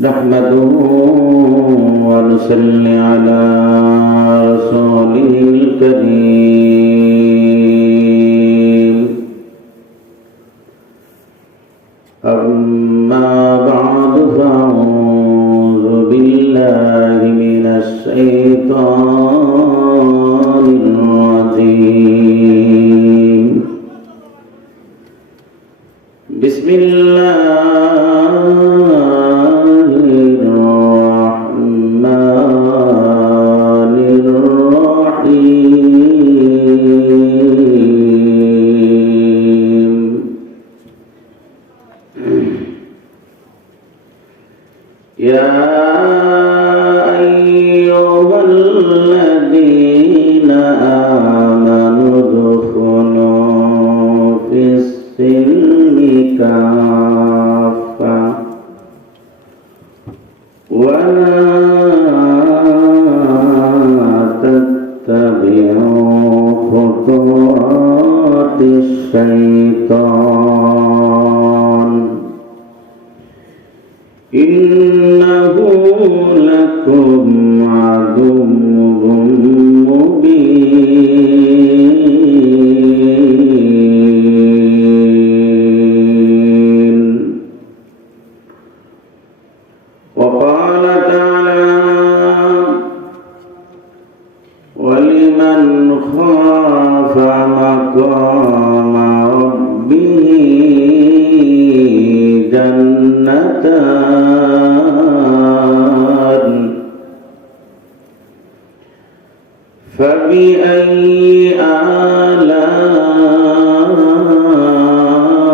نحمده ونصلي على رسوله الكريم أما بعد فأعوذ بالله من الشيطان الرجيم بسم الله الرحمن الرحيم يا أيها الذين آمنوا ادخلوا في السلم كافة ولا تتبعوا خطوات الشيطان إنه لكم عدو مبين وقال تعالى ولمن خاف مقام ربه جنتان فبأي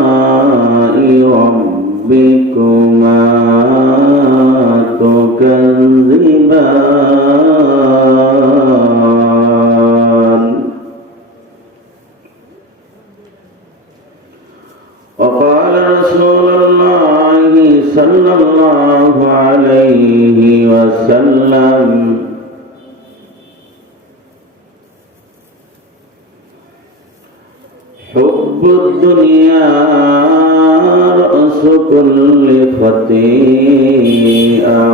آلاء ربكما تكذبان وقال رسول الله صلى الله عليه وسلم حب الدنيا رأس كل خطيئة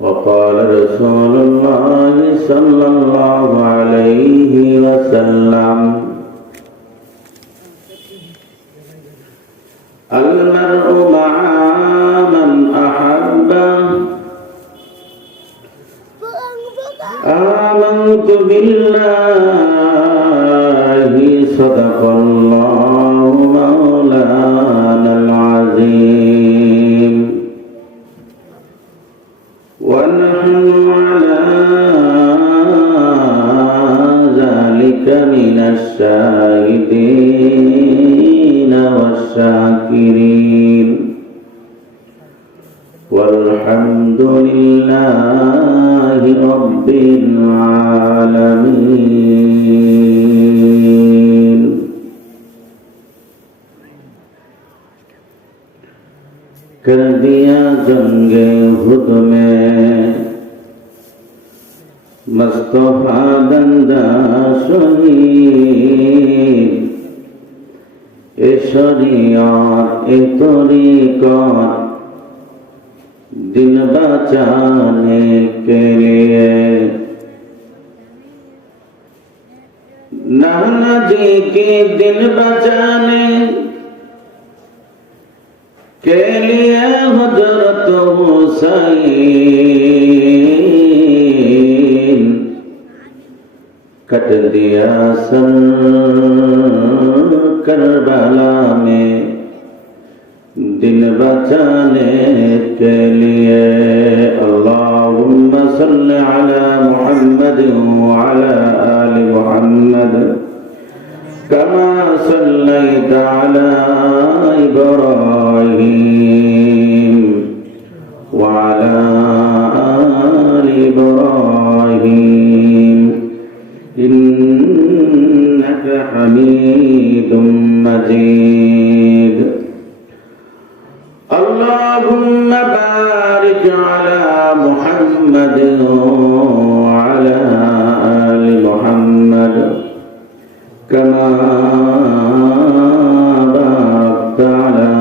وقال رسول الله صلى الله عليه وسلم المرء مع من أحبه آمنت بالله صدق الله مولانا العظيم ونحن على ذلك من الشاهدين والشاكرين والحمد لله رب العالمين कर दिया जंगे खुद में मुस्तफा दंदा शहीद ए शरीयत ए तरीक़त दिन बचाने के लिए नाना जी के दिन बचाने के लिए हजरत हुसैन कट दिया सन करबला में दिन बचाने के लिए अल्लाहुम्मा सल्लि अला मुहम्मद व अला आलि मुहम्मद कमा सल्लैता अला इब्राहीम व अला आलि इब्राहीम इन्नका हमीदुम मजीद अल्लाहुम्मा बारिक अला मुहम्मद व अला आलि मुहम्मद कमा बारकता अला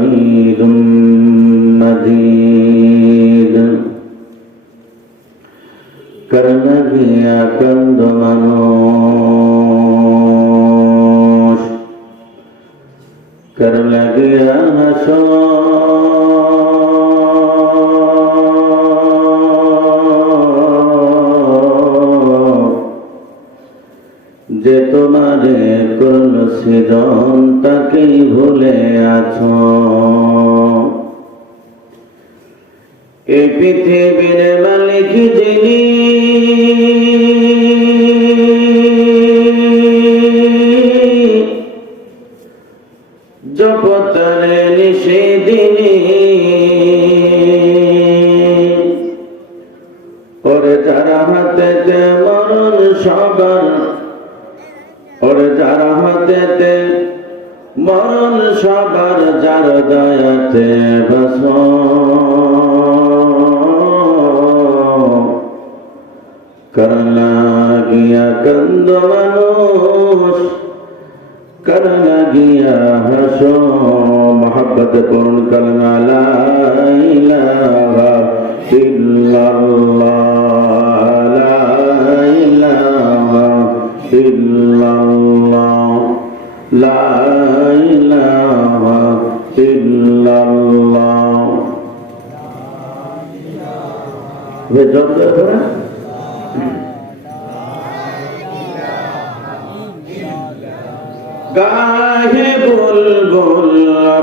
حميد مجيد करना गया कंद मनुष कर गया हसो যে তোমারে কোন সৃজন তাকে ভুলে আছো এই পৃথিবীর মালিক যিনি জপতারে নিষেদিনী ওরে যারা হাতেতে মরণ সবার ওরে যারা হাতেতে মরণ সবার যার দয়াতে বস करना गया कंद मनुष करना गया हसो मोहब्बत पूर्ण करना ला इलाहा इल्लल्लाह ला इलाहा इल्लल्लाह ला इलाहा इल्लल्लाह वे जब देखो गाहे बुलबुल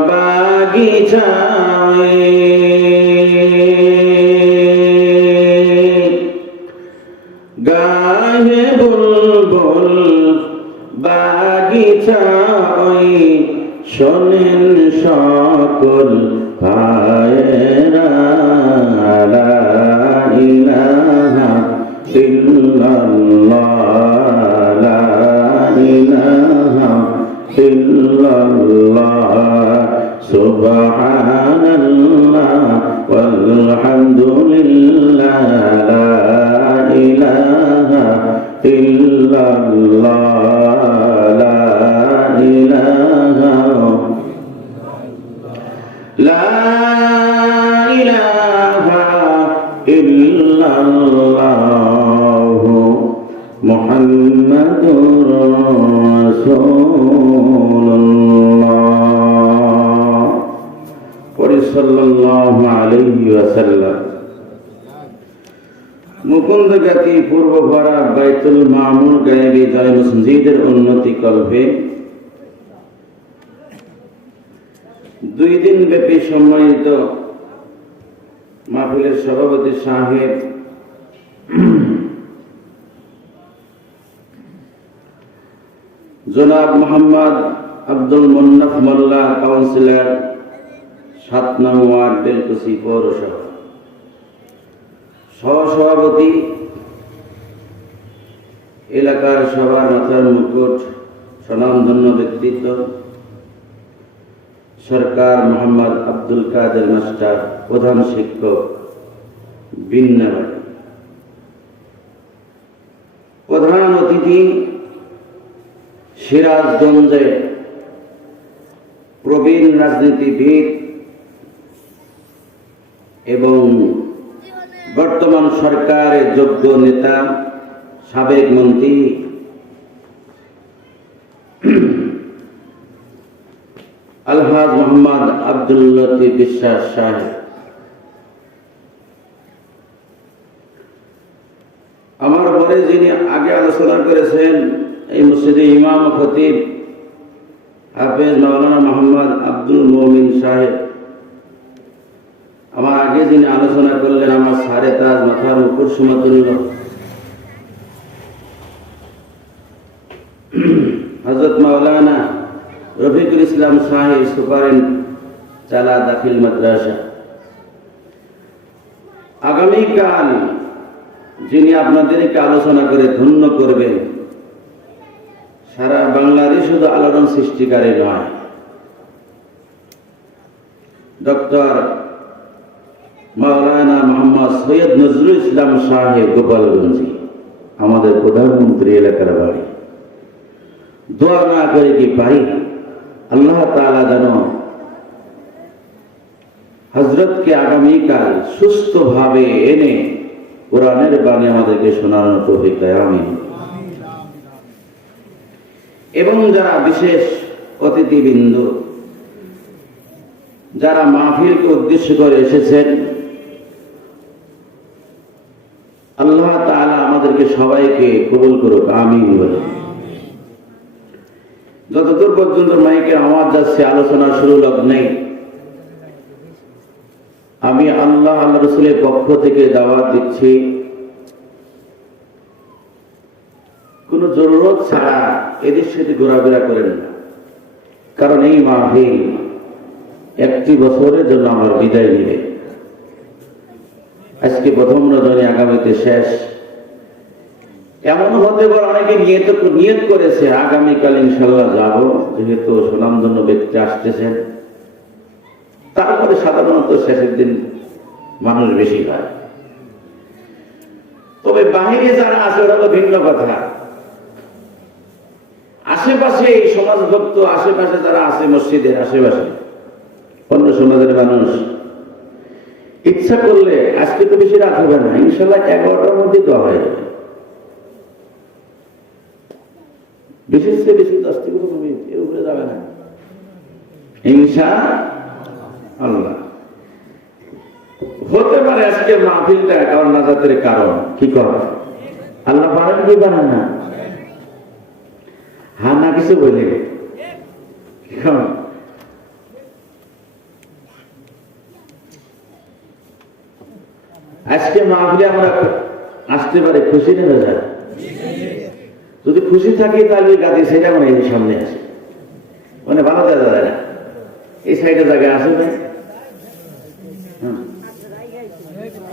बागीचाए गाहे बुलबुल बागीचाए শোনেন সকল ভাইয়েরা লা ইলাহা ইল্লাল্লাহ লা ইলাহা ইল্লাল্লাহ সুবহানাল্লাহ ওয়ালহামদুলিল্লাহ লা ইলাহা ইল্লাল্লাহ লা ইলাহা লা ইলাহা ইল্লাল্লাহ মুহাম্মাদুর রাসূলুল্লাহ সাল্লাল্লাহু আলাইহি ওয়াসাল্লাম। মুকুন্দ গাতি পূর্ব ভরা বাইতুল মামুর গায়ে বিজয় মসজিদের উন্নতি কল্পে 2 দিন ব্যাপী সম্মানিত মাহফিলের সভাপতি সাহেব জনাব মোহাম্মদ আব্দুল মুন্নাফ মোল্লা কাউন্সিলর 7 নং ওয়ার্ড বেলকুচি পৌরসভা, সহসভাপতি এলাকার সবার মাথার মুকুট স্বনামধন্য ব্যক্তিত্ব সরকার মোহাম্মদ আব্দুল কাদের মাস্টার, প্রধান শিক্ষক বিন্নাবাড়ি, প্রধান অতিথি সিরাজগঞ্জে প্রবীণ রাজনীতিবিদ এবং বর্তমান সরকারের যোগ্য নেতা সাবেক মন্ত্রী আলহাজ মোহাম্মদ আব্দুল লতিফ বিশ্বাস সাহেব, আমার পরে যিনি আগে আলোচনা করেছেন এই মসজিদে ইমাম ও খতিব হাফেজ মাওলানা মোহাম্মদ আব্দুল মমিন সাহেব, আমার আগে যিনি আলোচনা করলেন আমার সারে তাজ মাথার মুকুট সমতুল্য হযরত মাওলানা রফিকুল ইসলাম সাহেব, সুপারিন চালা দাখিল মাদ্রাসা, আগামীকাল যিনি আপনাদেরকে আলোচনা করে ধন্য করবেন, সারা বাংলাদেশ শুধু আলোড়ন সৃষ্টিকারী নয়, ডক্টর মাওলানা মোহাম্মদ সৈয়দ নজরুল ইসলাম সাহেব গোপালগঞ্জি, আমাদের প্রধানমন্ত্রী এলাকার বাড়ি। দোয়া না করে কি পারি আল্লাহ তাআলা যেন হযরতকে আগামীকাল সুস্থভাবে এনে কোরআনের বাণী আমাদেরকে শোনানোর তৌফিক দেয়, আমিন। এবং যারা বিশেষ অতিথিবৃন্দ, যারা মাহফিলকে উদ্দেশ্য করে এসেছেন, আল্লাহ তাআলা আমাদেরকে সবাইকে কবুল করুক, আমিন বলে। যতদূর পর্যন্ত মাইকে আওয়াজ যাচ্ছে, আলোচনা শুরু লগ্নে আমি আল্লাহ রাসূলের পক্ষ থেকে দাওয়াত দিচ্ছি, কোন জরুরত ছাড়া এদের সাথে ঘোরাফেরা করেন না। কারণ এই মাহফিল একটি বছরের জন্য আমার বিদায় নিবে। আজকে প্রথম রজনী, আগামীতে শেষ। এমন হতে পারে অনেকে নিয়ত করেছে আগামীকাল ইনশাল্লাহ যাব, যেহেতু সুনামধন্য ব্যক্তি আসতেছেন। তারপরে সাধারণত শেষের দিন মানুষ বেশি হয়। তবে বাহিরে যারা আছে ওরা তো ভিন্ন কথা। আশেপাশে এই সমাজভক্ত, আশেপাশে যারা আছে মসজিদের আশেপাশে অন্য সমাজের মানুষ ইচ্ছা করলে আজকে তো বেশি রাত হবে না, ইনশাল্লাহ 11টার মধ্যে তো হয়, বিশেষ চেয়ে বেশি 10 থেকে 15 মিনিট এর উপরে যাবে না ইনশাআল্লাহ। হতে পারে আজকে মাহফিলটা কারণ নাজাতের কারণ, কি কর আল্লাহ পারেন কি পারেন না? হ্যাঁ না কিছু বলে আজকে মাহফিলে আমরা আসতে পারি খুশি না রাজা? যদি খুশি থাকি তাহলে গাদি সেটা মানে এই সামনে আসে, মানে ভালো দেওয়া যায় না, এই সাইডে জায়গায় আসে ভাই,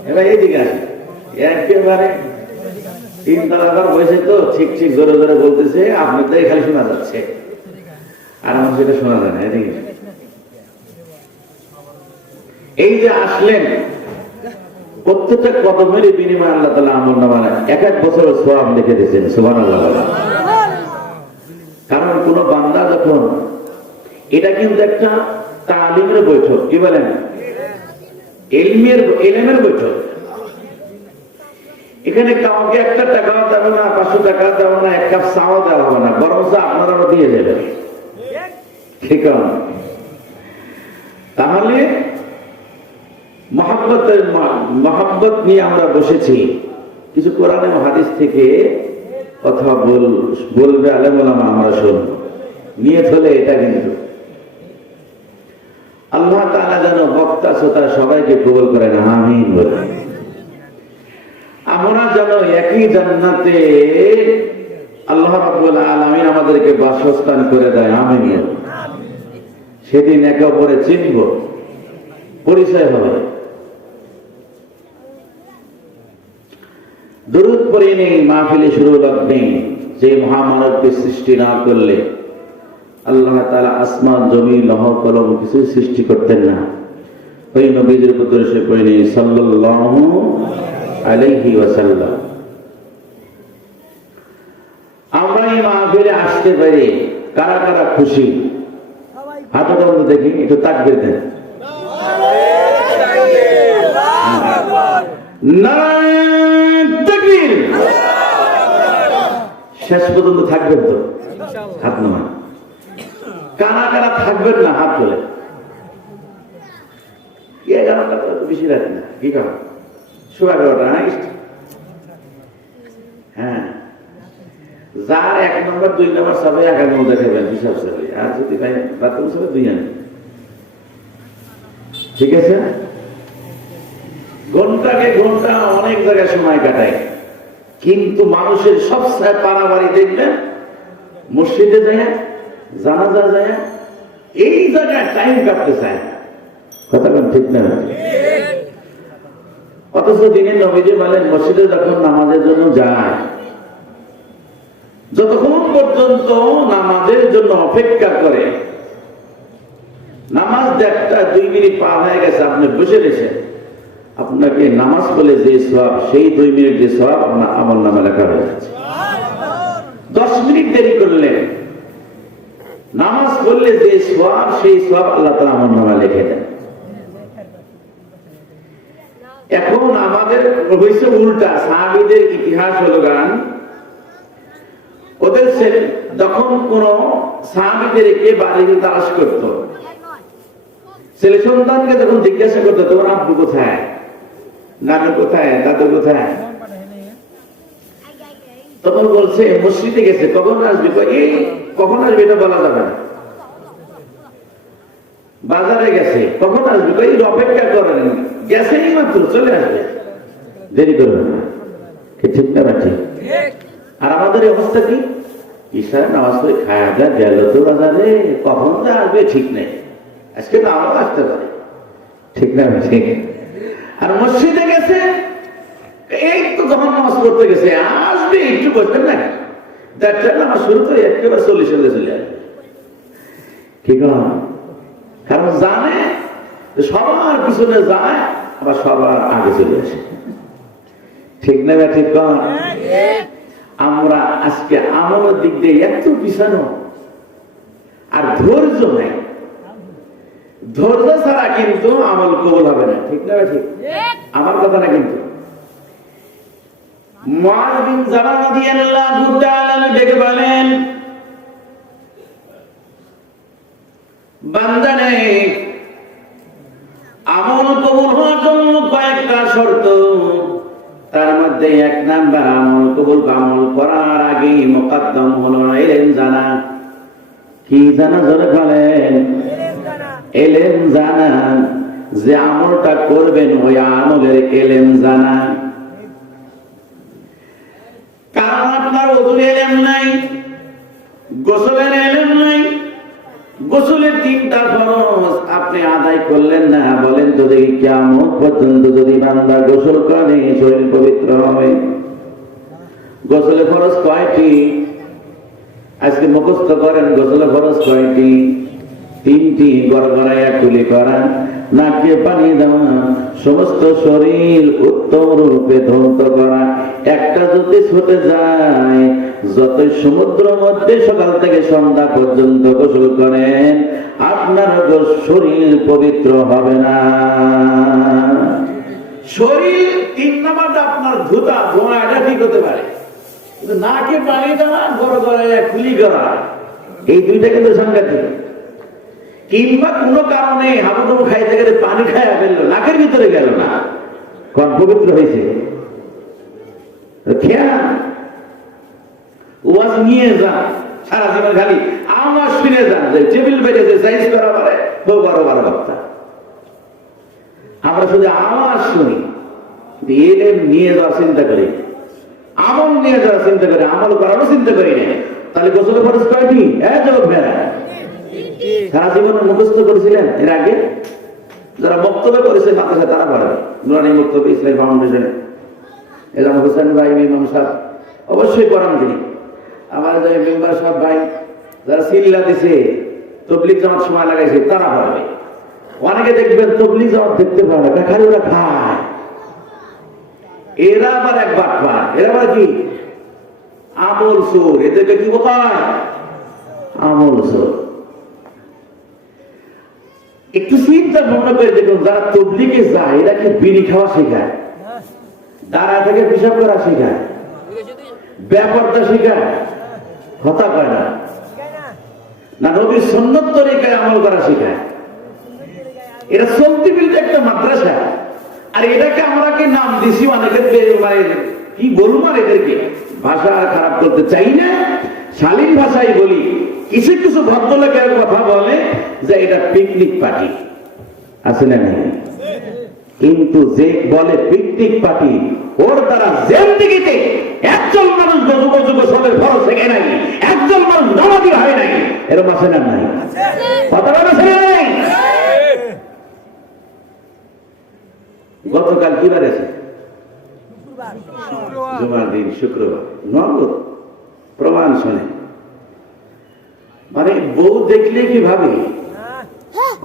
এবার এইদিকে আসে একেবারে 3 তলাকার বসে তো ঠিক ঠিক জোরে জোরে বলতেছে, আপনার তো খালি শোনা যাচ্ছে আর আমার সেটা শোনা যায় না। এদিকে এই যে আসলেন, প্রত্যেকটা কদমের বিনিময়ে আল্লাহ তাআলা আমলনামায় 1 বছরের সওয়াব লিখে দিয়েছেন, সুবহানাল্লাহ। কারণ কোন বান্দা যখন, এটা কিন্তু একটা তালিমের বৈঠক, কি বলেন, ইলমের বৈঠক। এখানে কাউকে 1 টাকাও দেবে না, 500 টাকা দেবে না, 1 কাপ চাও দেওয়া হবে না, বরং আপনারা দিয়ে দেবেন, ঠিক আছে? তাহলে মহব্বত নিয়ে আমরা বসেছি, কিছু কোরআন এবং হাদিস থেকে কথা বলবে আলেম ওলামা, আমরা শুনব, নিয়ত হলে এটা। কিন্তু আল্লাহ তাআলা যেন বক্তা শ্রোতা সবাইকে কবুল করেন, আমিন বলে। আমরা যেন একই জান্নাতে আল্লাহ রাব্বুল আলামিন আমাদেরকে বাসস্থান করে দেয়, আমিন। সেদিন একে অপরে চিনব, পরিচয় হবে। দরুদ পড়ে নেই মাহফিলে শুরু লগ্নে, যে মহামানবকে সৃষ্টি না করলে আল্লাহ তাআলা আসমান জমিন লৌহ কলম কিছু সৃষ্টি করতেন না। ওই নবীজির উপর দরুদ পড়ে নেই সাল্লাল্লাহু আলাইহি ওয়াসাল্লাম। আমরা এই মাহফিলে আসতে পারি, কারা কারা খুশি হাতটা বন্ধ দেখি, একটু তাকবীর দেন। নারায়ণ তাকবীর। শেষ পর্যন্ত থাকবেন তো? হাত নামান। কারা কারা থাকবেন না হাত তোলে। 11টা তো বেশি রাত না, কি কারণ 11:15, হ্যাঁ। যার 1 নম্বর 2 নম্বর সবাই আগামী দেখাবেন, হিসাব সবাই। আর যদি ভাই বাথরুম সবাই 2 আনেন, ঠিক আছে? ঘন্টাকে ঘন্টা অনেক জায়গায় সময় কাটায়, কিন্তু মানুষের সবচেয়ে পারাবাড়ি দেখবেন মসজিদে যায়, জানাজা যায়, এই জায়গায় টাইম কাটতে চায়। কথা বলেন ঠিক না? অথচ দিনের নবীজি বলেন মসজিদে যখন নামাজের জন্য যায়, যতক্ষণ পর্যন্ত নামাজের জন্য অপেক্ষা করে, নামাজ 1-2 মিনিট পার হয়ে গেছে, আপনি বসে রয়েছেন, আপনাকে নামাজ বলে যে সওয়াব, সেই 2 মিনিট যে সওয়াব আপনার আমলনামায় লেখা হয়ে যাচ্ছে। 10 মিনিট দেরি করলে, নামাজ পড়লে যে সওয়াব, সেই সওয়াব আল্লাহ তাআলা আমলনামায় লিখে দেন। এখন আমাদের হয়েছে উল্টা, সাহাবীদের ইতিহাস হলো গান, ওদের যখন কোন সাহাবীদেরকে বাড়িতে তালাশ করত, ছেলে সন্তানকে যখন জিজ্ঞাসা করতো তোমার আব্বু কোথায়, নানু কোথায়, দাদু কোথায়, তখন বলছে মসজিদে গেছে। কখন আসবে? এই কখন আসবে এটা বলা যাবে না। বাজারে গেছে। কখন আসবে? এই অপেক্ষা করেন, গেছেই মাত্র, চলে আসবে, দেরি করবেন না। ঠিক না ঠিক? আর আমাদের অবস্থা কি? ঈশার নামাজ পড়ে খায়া যা গেল তো বাজারে, কখন যা আসবে ঠিক নেই, আজকে নাও আসতে পারে। ঠিক না ঠিক? আর মসজিদে গেছে, এই তো যখন নামাজ পড়তে গেছে আসবে, একটু বলতেন না, দেড়টার নামাজ শুরু করে একেবারে 40 চলে আসবে। ঠিক না? কারণ জানে সবার পিছনে যায়, আবার সবার আগে চলে আসে। ঠিক না ঠিক? আমরা আজকে আমলের দিক দিয়ে এত পিছানো, আর ধৈর্য নেই। ধৈর্য ছাড়া কিন্তু আমল কবুল হবে না। ঠিক না ঠিক? আমার কথা না কিন্তু। মুআয বিন জাবাল রাদিয়াল্লাহু তাআলা ডেকে বলেন, বান্দা নেই, আমল কবুল হওয়ার জন্য কয়েকটা শর্ত, তার মধ্যে 1 নাম্বার আমল কবুল, আমল করার আগে মুকদ্দম হলো ইলম জানা। কি জানা? জোরে বলেন। ইলম জানা, যে আমলটা করবেন ওই আমলের ইলম জানা। কারণ আপনার ওযুর ইলম নাই, গোসলের ইলম নাই, গোসলের 3টা ফরজ আপনি আদায় করলেন না। বলেন তো দেখি, কিয়ামত পর্যন্ত যদি বান্দা গোসল করে শরীর পবিত্র হবে? গোসলের ফরজ কয়টি? আজকে মুখস্থ করেন, গোসলের ফরজ কয়টি? 3টি। গড়গড়াইয়া কুলি করা, নাকে পানি দেওয়া, সমস্ত শরীর উত্তম রূপে ধৌত করা। একটা যদি ছুটে যায়, যতই সমুদ্র মধ্যে সকাল থেকে সন্ধ্যা পর্যন্ত গোসল করেন, আপনার শরীর পবিত্র হবে না। শরীর 3 নাম্বারটা আপনার ধুতা, ধোঁয়া, এটা ঠিক হতে পারে, কিন্তু নাকে পানি দেওয়া, গড়গড়াইয়া কুলি করা, এই 2টা কিন্তু সাংঘাতিক। কিংবা কোন কারণে হাবুডুবু খাইতে গেলে পানি খাইয়া ফেললো, নাকের ভিতরে গেল না, কোন পবিত্র হয়েছে? খেয়াল ওয়াজ নিয়ে যান, সারা জীবন খালি আওয়াজ শুনে যান, যে টেবিল বেজেছে সাইজ করা পারে বড় বড় বক্তা। আমরা শুধু আওয়াজ শুনি, এলেম নিয়ে যাওয়ার চিন্তা করি, আমল নিয়ে যাওয়ার চিন্তা করি, আমল করারও চিন্তা করি না। তাহলে গোসলের ফরজ কয়টি? জবাব ভেড়া। সারা জীবন মুখস্থ করেছিলেন এর আগে? যারা বক্তব্য করেছেন মাদ্রাসায় তারা পারে, নুরানি বক্তব্য ইসলামী ফাউন্ডেশনে এরকম হোসেন ভাই, ইমাম সাহেব অবশ্যই করান তিনি। আমার যে মেম্বার সাহেব ভাই যারা সিল্লা দিছে, তবলিগ জামাত সময় লাগাইছে, তারা পারবে। অনেকে দেখবেন তবলিগ জামাত দেখতে পারে না, খালি ওরা খায়। এরা আবার এক বাটপার, এরা আবার কি আমল চোর। এদেরকে কি বলা হয়? আমল চোর। একটু চিন্তা ভাবনা করে দেখুন, যারা তবলিগে যায় এরা কি বিড়ি খাওয়া শেখায়, দাঁড়া থেকে পিসাব করা শেখায়, ব্যাপারটা শেখায়, কথা কয় না, না নবীর সুন্নত তরিকায় আমল করা শেখায়। এটা চলতি বিলতে একটা মাদ্রাসা, আর এটাকে আমরা কি নাম দিছি অনেকের, কি বলবো, আর এদেরকে ভাষা খারাপ করতে চাই না, শালীন ভাষাই বলি। কিছু কিছু ভদ্রলোকের কথা বলে যে এটা পিকনিক পার্টি, আছে না নাই? কিন্তু যে বলে পিকনিক পার্টি, ওর দ্বারা জিন্দেগিতে একজন মানুষ গোসলের ফরজ শেখে নাই, একজন মানুষ নামাজি হয় নাই, এরকম আছে না নাই? কথা বলা শেখে নাই। গতকাল কি বার আছে? জুমার দিন, শুক্রবার। নগদ প্রমাণ শোনে, মানে বউ দেখলে কি ভাবে,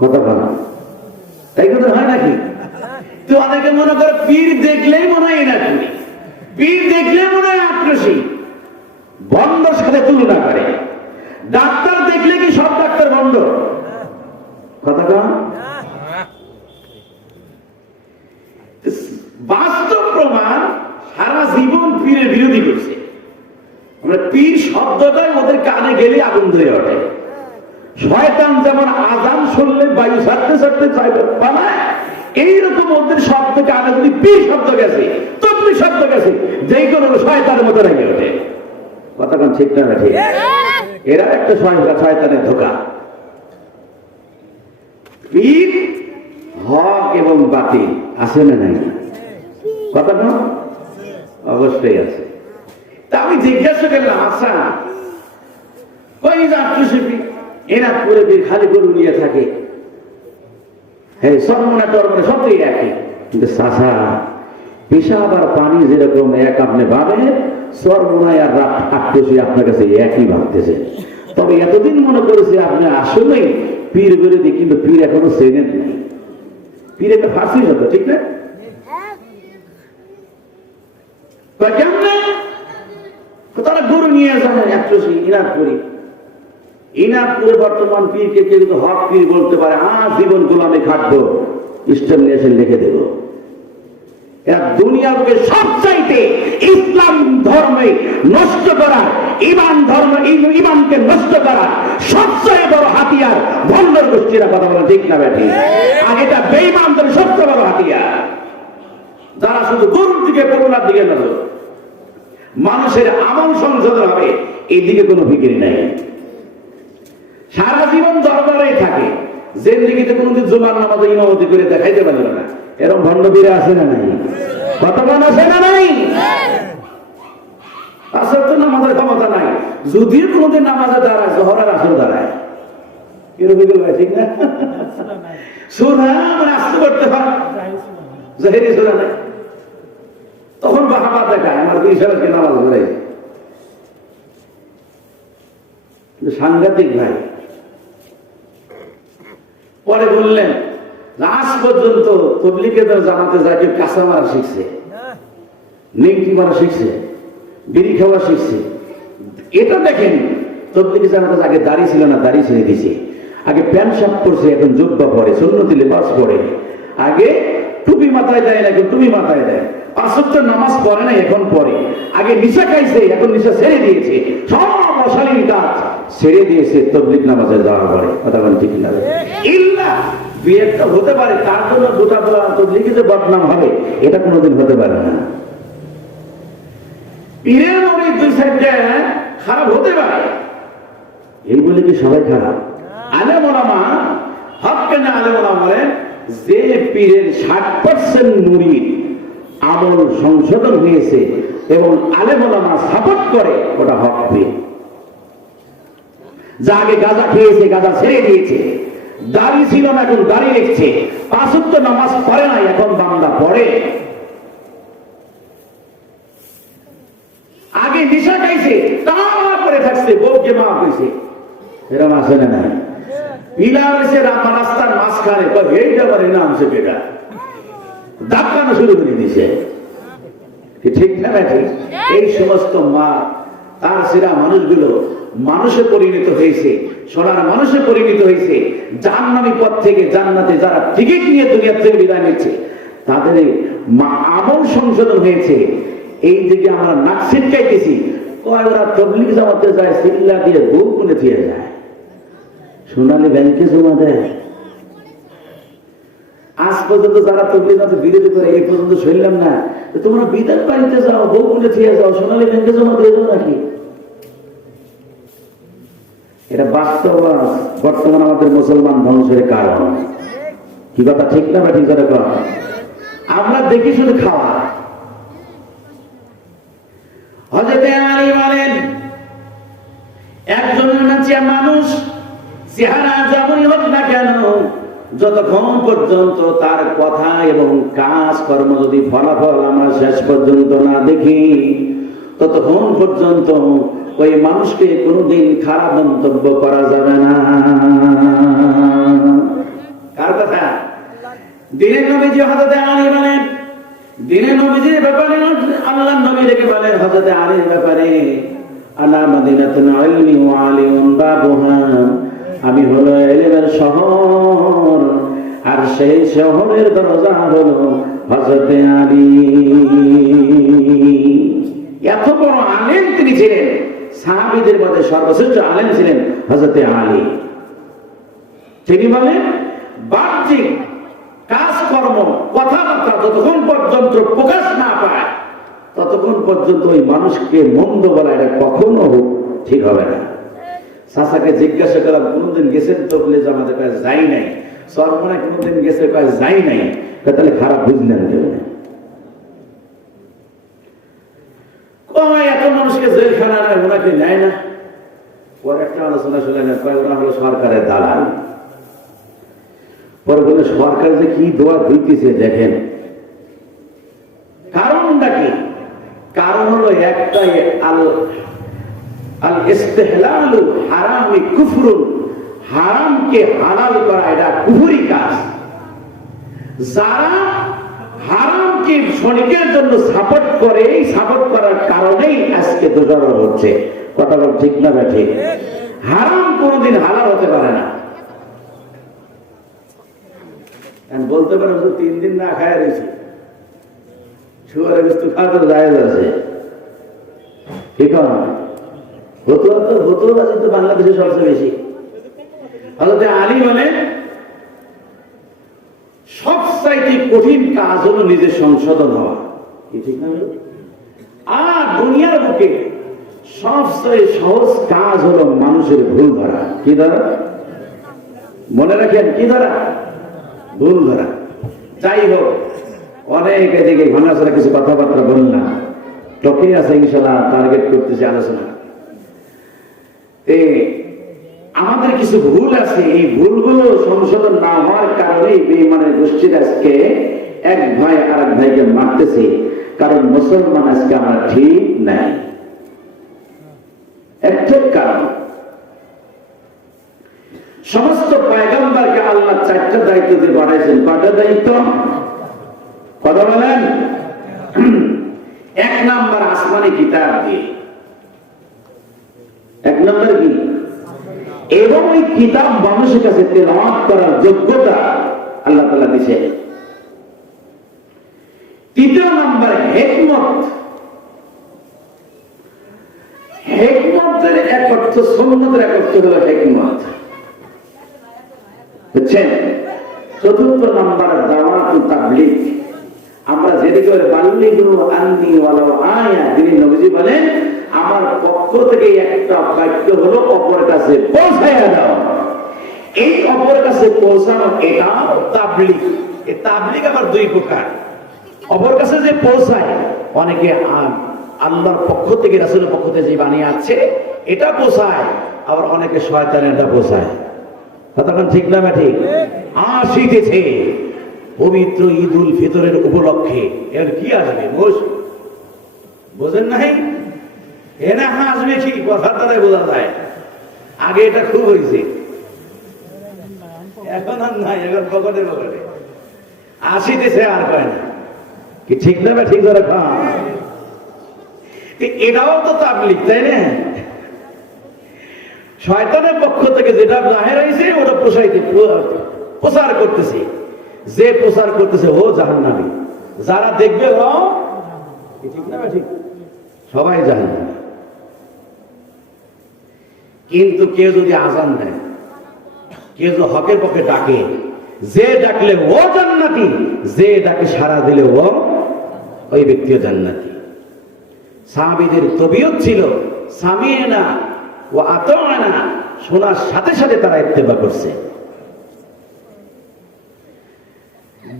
কথা বলা, তাই কথা হয় নাকি? তো অনেকে মনে করে পীর দেখলেই মনে হয় না, পীর দেখলে মনে হয় আক্রোশী, বন্ধর সাথে তুলনা করে। ডাক্তার দেখলে কি সব ডাক্তার বন্ধ, কথা কন? বাস্তব প্রমাণ, সারা জীবন পীরের বিরোধী করছে। আমরা পীর শব্দটাই ওদের কানে গেলে আগুন ধরে ওঠে। শয়তান যেমন আজান শুনলে বায়ু ছাড়তে ছাড়তে পালায়, এইরকম ওদের শব্দ কানে যদি পীর শব্দ গেছে, তবলি শব্দ গেছে, যেই কোনো শয়তানের মতো রেগে ওঠে। কথা কোন ঠিক না ঠিক? এরা একটা শয়তানের ধোঁকা। পীর হক এবং বাতিল আছে না নাই? কথা না অবশ্যই আছে। তা আমি জিজ্ঞাসা করলাম, আচ্ছা কই যাচ্ছি এরা করে খালি গরু নিয়ে থাকে, হ্যাঁ সর্বনা টর্মনা সব তো একই, কিন্তু চাষা পেশাব আর পানি যেরকম এক আপনি ভাবেন, সর্বনায় আর রাত আটতেছি আপনার কাছে একই ভাবতেছে। তবে এতদিন মনে করেছি আপনি আসলেই পীর বিরোধী, কিন্তু পীর এখনো চেনেন নাই। পীর একটা ফাঁসি হতো, ঠিক না? কেমনে তারা গরু নিয়ে যাবে একটুসি ইনাদপুরে বর্তমান পীরকে কেউ হক পীর বলতে পারে, জীবন গোলামে খাটবো, স্টেম নিয়ে এসে লিখে দেব। এরা দুনিয়ার বুকে সবচাইতে ইসলাম ধর্মে নষ্ট করা, ইমানকে নষ্ট করা সবচেয়ে বড় হাতিয়ার ভণ্ডর গোষ্ঠীরা। কথা বলে ঠিক না ব্যাঠি? আর এটা বেঈমানদের সবচেয়ে বড় হাতিয়ার, যারা শুধু গরুর দিকে করুণার দিকে নজর, মানুষের আমল সংশোধন হবে এই দিকে কোনো ফিকির নেই। সারা জীবন দরবারেই থাকে, জিন্দেগিতে কোনদিন জুমার নামাজে ইমামতি করে দেখাইতে পারল না। এরকম ভণ্ড বীরে আছে না নাই? কতক্ষণ আছে না নাই? আসর তো নামাজের ক্ষমতা নাই, যদিও কোনদিন নামাজে দাঁড়ায়, জোহরের আসর দাঁড়ায়, এরকম ঠিক না? সুরা মানে আসতে করতে হয়, জাহেরি সুরা নাই, তখন বাহাবা দেখায় আমার বিশালকে নামাজ পড়ে। সাংঘাতিক ভাই। পরে বললেন আজ পর্যন্ত তবলিগে জানাতে যায় কেউ কাঁচা মারা শিখছে, নিমকি মারা শিখছে, বিড়ি খাওয়া শিখছে। এটা দেখেন, তবলিগে জানাতে আগে দাড়ি ছিল না, দাড়ি ছেড়ে দিছে। আগে প্যান্ট শার্ট পরছে, এখন জুব্বা পরে, সুন্নতি লিবাস পরে। আগে টুপি মাথায় দেয় না, এখন টুপি মাথায় দেয়। পাঁচ ওয়াক্ত নামাজ পড়ে না, এখন পড়ে। আগে নিশা খাইছে, এখন নিশা ছেড়ে দিয়েছে। সব অশালীন কাজ ছেড়ে দিয়েছে, তবলিগ নামাজে যাওয়া পড়ে। কথা বলেন ঠিক না? ইল্লা বিয়েটা হতে পারে, তার জন্য গোটা বলা তবলিগে যে বদনাম হবে, এটা কোনোদিন হতে পারে না। পীরের নবীর দুই সাইডে খারাপ হতে পারে, এই বলে কি সবাই খারাপ? আলেম ওলামা হক কেন আলেম ওলামা বলেন, যে পীরের 60% মুরিদ আমল সংশোধন হয়েছে এবং আলেম ওলামা সাপোর্ট করে, ওটা হক পীর। যা আগে গাঁজা খেয়েছে, গাঁজা ছেড়ে দিয়েছে, দাড়ি ছিল না, এখন দাড়ি রেখেছে, পাঁচ ওয়াক্ত নামাজ পড়ে না, এখন বান্দা পড়ে। আগে নেশা খাইছে, তা করে থাকছে, বউকে মা হয়েছে, এরকম আসে না নাই? পিলা হয়েছে রাস্তার মাঝখানে, এইটা আমার নাম সে বেটা দাঁড়ানো শুরু করে দিছে, ঠিক না? ঠিক। এই সমস্ত মা তার সেরা মানুষগুলো মানুষে পরিণত হয়েছে, সোনার মানুষে পরিণত হয়েছে। জাহান্নামী পথ থেকে জান্নাতে যারা টিকিট নিয়ে দুনিয়া থেকে বিদায় নিচ্ছে, তাদের আমল সংশোধন হয়েছে। এই দিকে আমরা নাক ছিটকাইতেছি, ওরা তবলিগ জামাতে যায়, সিল্লা দিয়ে বউ কোনে দিয়ে যায়, সোনালী ব্যাংকে জমা দেয়। আজ পর্যন্ত যারা তবলিগ জামাতে বিরোধী করে, এই পর্যন্ত শুনলাম না তোমরা বিদায় বাড়িতে যাও, বউ কোনে দিয়ে যাও, সোনালী ব্যাংকে জমা দিয়ে যাও নাকি? এটা বাস্তব বর্তমান আমাদের মুসলমান ধ্বংসের কারণ। কি কথা ঠিক না? বা ঠিক কথা? আমরা দেখি শুধু খাওয়া। হযরত আলী বলেন, একজন মানুষ চেহারা যেমনই হোক না কেন, যতক্ষণ পর্যন্ত তার কথা এবং কাজ কর্ম যদি ফলাফল আমরা শেষ পর্যন্ত না দেখি, ততক্ষণ পর্যন্ত ওই মানুষকে কোনোদিন খারাপ মন্তব্য করা যাবে না। কার কথা? দিনের নবীজি হযরত আলী বলেন, দিনের নবীজির ব্যাপারে আল্লাহর নবী রেখে বলেন হযরত আলীর ব্যাপারে, আলা মাদিনাতুল ইলমি ওয়া আলিউন বাবুহা, আমি হলো ইলমের শহর, আর সেই শহরের দরজা হলো হযরতে আলী। এত বড় আলেম তিনি ছিলেন, সাহাবীদের মধ্যে সর্বশ্রেষ্ঠ আলেম ছিলেন হযরতে আলী। তিনি বলেন বাহ্যিক কাজকর্ম কথাবার্তা যতক্ষণ পর্যন্ত প্রকাশ না পায় ততক্ষণ পর্যন্ত ওই মানুষকে মন্দ বলা এটা কখনো ঠিক হবে না। চাচাকে জিজ্ঞাসা করলাম কোনদিন গেছেন তবলে জামাতে? কাজ যাই নাই। সরমনে কোনদিন গেছে? কাজ যাই নাই। তাহলে খারাপ বুঝলেন কেউ? এত মানুষকে জেলখানা নেয়, ওনাকে নেয় না। পরে একটা আলোচনা শুনে নেয়, ওরা হলো সরকারের দালাল। পরে বলে সরকার যে কি দোয়া দিতেছে দেখেন। কারণটা কি? কারণ হলো একটাই, আল ইস্তিহলালু হারামি কুফরুন, হারামকে হালাল করা এটা কুফরি কাজ। যারা হারামকে ক্ষণিকের জন্য সাপোর্ট করে, এই সাপোর্ট করার কারণেই আজকে দোষারোপ হচ্ছে। কথা বল ঠিক না ঠিক? হারাম কোনোদিন হালাল হতে পারে না। বলতে পারো যে 3 দিন না খায় রয়েছে, শুয়ারের বস্তু খাওয়া তো জায়েজ আছে, ঠিক না? হতো তো বাংলাদেশে সবচেয়ে বেশি। হযরত আলী বলে সবচাইতে কঠিন কাজ হলো নিজের সংশোধন হওয়া, ঠিক না? আর দুনিয়ার বুকে সবচেয়ে সহজ কাজ হলো মানুষের ভুল ধরা। কি ধরা? মনে রাখেন, কি ধরা? ভুল ধরা। যাই হোক, অনেক এদিকে ঘনাছড়া কিছু কথাবার্তা বললাম, টকে আছে ইনশাল্লাহ, টার্গেট করতেছে আলোচনা। আমাদের কিছু ভুল আছে, এই ভুলগুলো সংশোধন না হওয়ার কারণে বেঈমানের গোষ্ঠীর আজকে এক ভাই আর এক ভাইকে মারতেছে। কারণ মুসলমান আজকে আমরা ঠিক নাই। একটাই কারণ, সমস্ত পয়গম্বরকে আল্লাহ 4টা দায়িত্ব দিয়ে বাড়াইছেন। কয়টা দায়িত্ব? কথা বলেন। 1 নাম্বার আসমানি কিতাব দিয়ে। 1 নাম্বার কি? এবং ওই কিতাব মানুষের কাছে তেলাওয়াত করার যোগ্যতা আল্লাহ তাআলা দিয়েছেন। 3 নাম্বার হিকমত। হিকমতের এক অর্থ, সুন্নতের এক অর্থ হলো হিকমত, বুঝছেন? 4 নাম্বার দাওয়াত তাবলীগ। আমরা যেদিকে বাল্লিগু আন্নী ওয়ালাউ আয়া, তিনি নবীজি বলেন আমার পক্ষ থেকে একটা বাক্য হলো অপরের কাছে পৌঁছায়া দাও। এই অপরের কাছে পৌঁছানো এটা তাবলীগ। এই তাবলীগ আবার 2 প্রকার। অপরের কাছে যে পৌঁছায়, অনেকে আল্লাহর পক্ষ থেকে, রাসূলের পক্ষ থেকে যে বানিয়ে আছে এটা পৌঁছায়, আবার অনেকে শয়তানের এটা পৌঁছায়। কতক্ষণ ঠিক না ঠিক? আসিতেছে পবিত্র ঈদুল ফিতরের উপলক্ষে। এর কি আসবে? বোঝেন নাই? এনা আসবে কি? কথার দ্বারাই বোঝা যায়। আগে এটা খুব হয়েছে, এখন আর নাই, এখন পকেটে পকেটে আসিতেছে, আর কয় না। কি ঠিক না ঠিক ধরে খান? এটাও তো তাবলীগ, তাই না? শয়তানের পক্ষ থেকে যেটা জাহের হয়েছে ওটা প্রচার করতেছে। যে প্রচার করতেছে ও জাহান্নামী, যারা দেখবে ও ঠিক না ঠিক, সবাই জাহান্নামী। কিন্তু কেউ যদি আজান দেয়, কেউ যদি হকের পক্ষে ডাকে, যে ডাকলে ও জান্নাতি, যে ডাকে সাড়া দিলে ও ওই ব্যক্তিও জান্নাতি। সাহাবীদের তবিয়ত ছিল সামি'না ওয়া আতা'না, শোনার সাথে সাথে তারা ইত্তেবা করছে।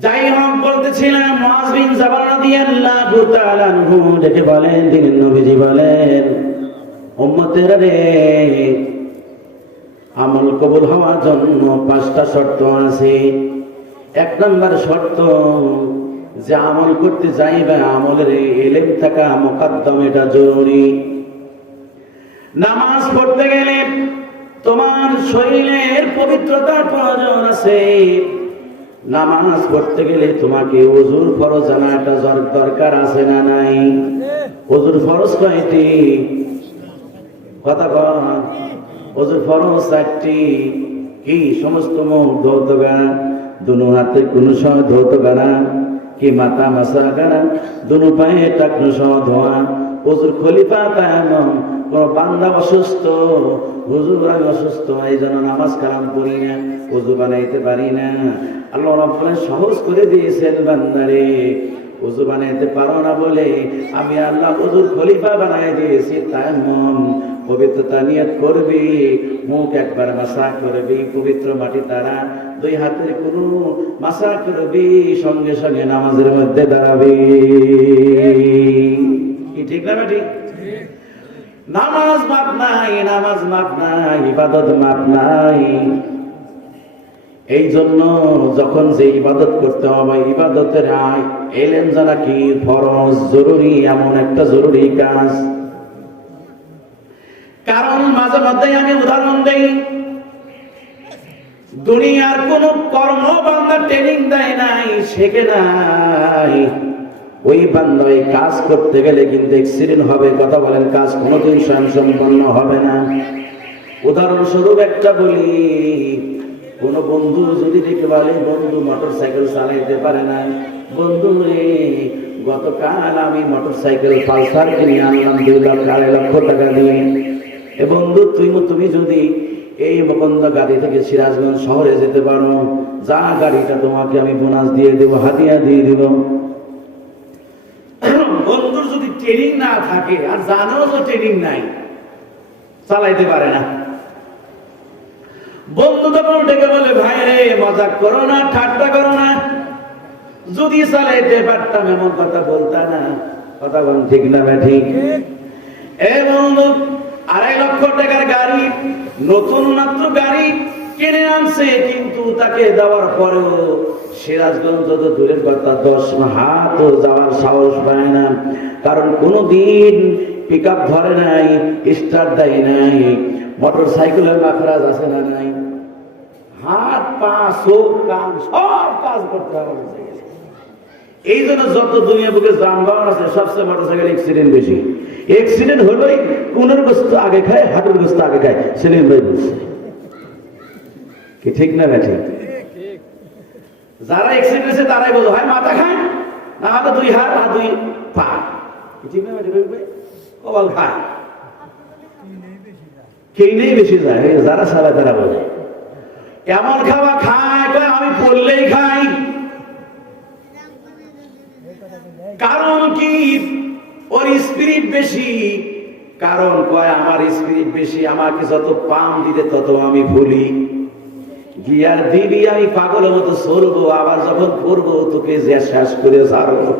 যাই হোক, বলতেছিলাম মুআয বিন জাবাল রাদিয়াল্লাহু তাআলা আনহু ডেকে বলেন, তিনি নবীজি বলেন উম্মতেরা রে, আমল কবুল হওয়ার জন্য 5টা শর্ত আছে। 1 নাম্বার শর্ত, যে আমল করতে যাইবে আমলের ইলম থাকা মুকদ্দম, এটা জরুরি। নামাজ পড়তে গেলে তোমার শরীরের পবিত্রতার প্রয়োজন আছে। নামাজ পড়তে গেলে তোমাকে ওযুর ফরজ জানাটা দরকার আছে না নাই? ওযুর ফরজ কয়টি? কথা কন। ওযুর ফরজ 4টি। কি? সমস্ত মুখ ধোয়া, दोनों हाथे কোনো সময় ধৌত করা কি মাথা মাসা করা दोनों পায়ে টাকনো সময় ধোয়া ওযুর খলিফা তায়াম্মুম কোন বান্দা অসুস্থ হুজুর আমি অসুস্থ এই জন্য নামাজ কালাম পড়ি না ওযু বানাইতে পারি না আল্লাহ রাব্বুল আলামিন সহজ করে দিয়েছেন বান্দারে ওযু বানাইতে পারো না বলে আমি আল্লাহ ওযুর খলিফা বানাই দিয়েছি তায়াম্মুম পবিত্রতা নিয়ত করবি মুখ একবার মাসা করবি পবিত্র মাটি দ্বারা দুই হাতের কোনো মাসা করবি সঙ্গে সঙ্গে নামাজের মধ্যে দাঁড়াবি কি ঠিক না ঠিক নামাজ মাপ নাই নামাজ মাপ নাই ইবাদত মাপ নাই এই জন্য যখন যে ইবাদত করতে হবে ইবাদতের এলেম জানা কি ফরজ জরুরি এমন একটা জরুরি কাজ কারণ মাঝে মধ্যে আমি উদাহরণ দেই দুনিয়ার কোন কর্ম বান্দা ট্রেনিং দেয় নাই শেখে নাই ওই বান্দা এই কাজ করতে গেলে কিন্তু অ্যাক্সিডেন্ট হবে কথা বলেন কাজ কোনোদিন স্বয়ংসম্পন্ন হবে না উদাহরণস্বরূপ একটা বলি কোন বন্ধু যদি দেখে বলে বন্ধু মোটরসাইকেল চালাইতে পারে না বন্ধু রে গতকাল আমি মোটরসাইকেল পালসার কিনে আনলাম 2,00,000 টাকা দিয়ে এ বন্ধু তুমি যদি এই মুকুন্দ গাড়ি থেকে সিরাজগঞ্জ শহরে যেতে পারো যা গাড়িটা তোমাকে আমি বোনাস দিয়ে দেবো হাতিয়া দিয়ে দেব বন্ধুর যদি ট্রেনিং না থাকে আর জানাও তো ট্রেনিং নাই চালাইতে পারে না বন্ধু তখন ডেকে বলে ভাই রে মজাক করো না ঠাট্টা করো না যদি চালাইতে পারতাম এমন কথা বলতা না কথা বল ঠিক না ঠিক এ বন্ধু 2.5 লক্ষ টাকার গাড়ি নতুন মাত্র গাড়ি কিনে আনছে কিন্তু তাকে দেওয়ার পরেও সিরাজগঞ্জ তো দূরের কথা 10 হাতও যাওয়ার সাহস পায় না কারণ কোনোদিন পিকআপ ধরে নাই স্টার্ট দেয় নাই মোটরসাইকেলের মাখরাজ আছে না নাই হাত পা চোখ কান সব কাজ করতে হবে এই জন্য যত দুনিয়া বুকে যানবাহন আছে সবচেয়ে মোটরসাইকেল অ্যাক্সিডেন্ট বেশি অ্যাক্সিডেন্ট হলেই কোনের গোস্ত আগে খায় হাঁটুর গোস্ত আগে খায় সেলিম ভাই বলছে কি ঠিক না ঠিক যারা অ্যাক্সিডেন্ট হয়েছে তারাই বলতো হয় মাথা খায় না হয়তো 2 হাত না 2 পা কি ঠিক না ঠিক ভাই কপাল খায় কেই নেই বেশি যায় যারা সারা তারা বলে এমন খাওয়া খায় আমি পড়লেই খাই কারণ কি ওর স্পিরিট বেশি কারণ কয় আমার স্পিরিট বেশি আমাকে যত পাম দিতে তত আমি ভুলি গিয়ার দিবি আমি পাগলের মতো সরবো আবার যখন পড়বো তোকে যে শেষ করে ছাড়বো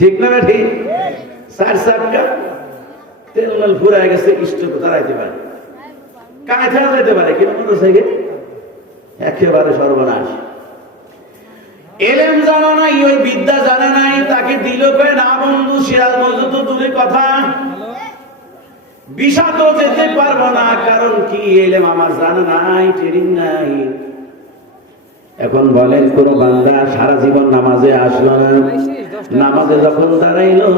ঠিক না ঠিক 4 চাকা তেল মেল ফুরাই গেছে স্টোক দাঁড়াইতে পারে কাঁথা যেতে পারে কিন্তু মোটরসাইকেল একেবারে সর্বনাশ এলেম জানা নাই ওই বিদ্যা জানা নাই তাকে দিল কয় না বন্ধু সিরাজগঞ্জ তো দূরে কথা বিষাদ যেতে পারবো না কারণ কি এলেম আমার জানা নাই ট্রেনিং নাই এখন বলেন কোন বান্দা সারা জীবন নামাজে আসলো না নামাজে যখন দাঁড়াইলো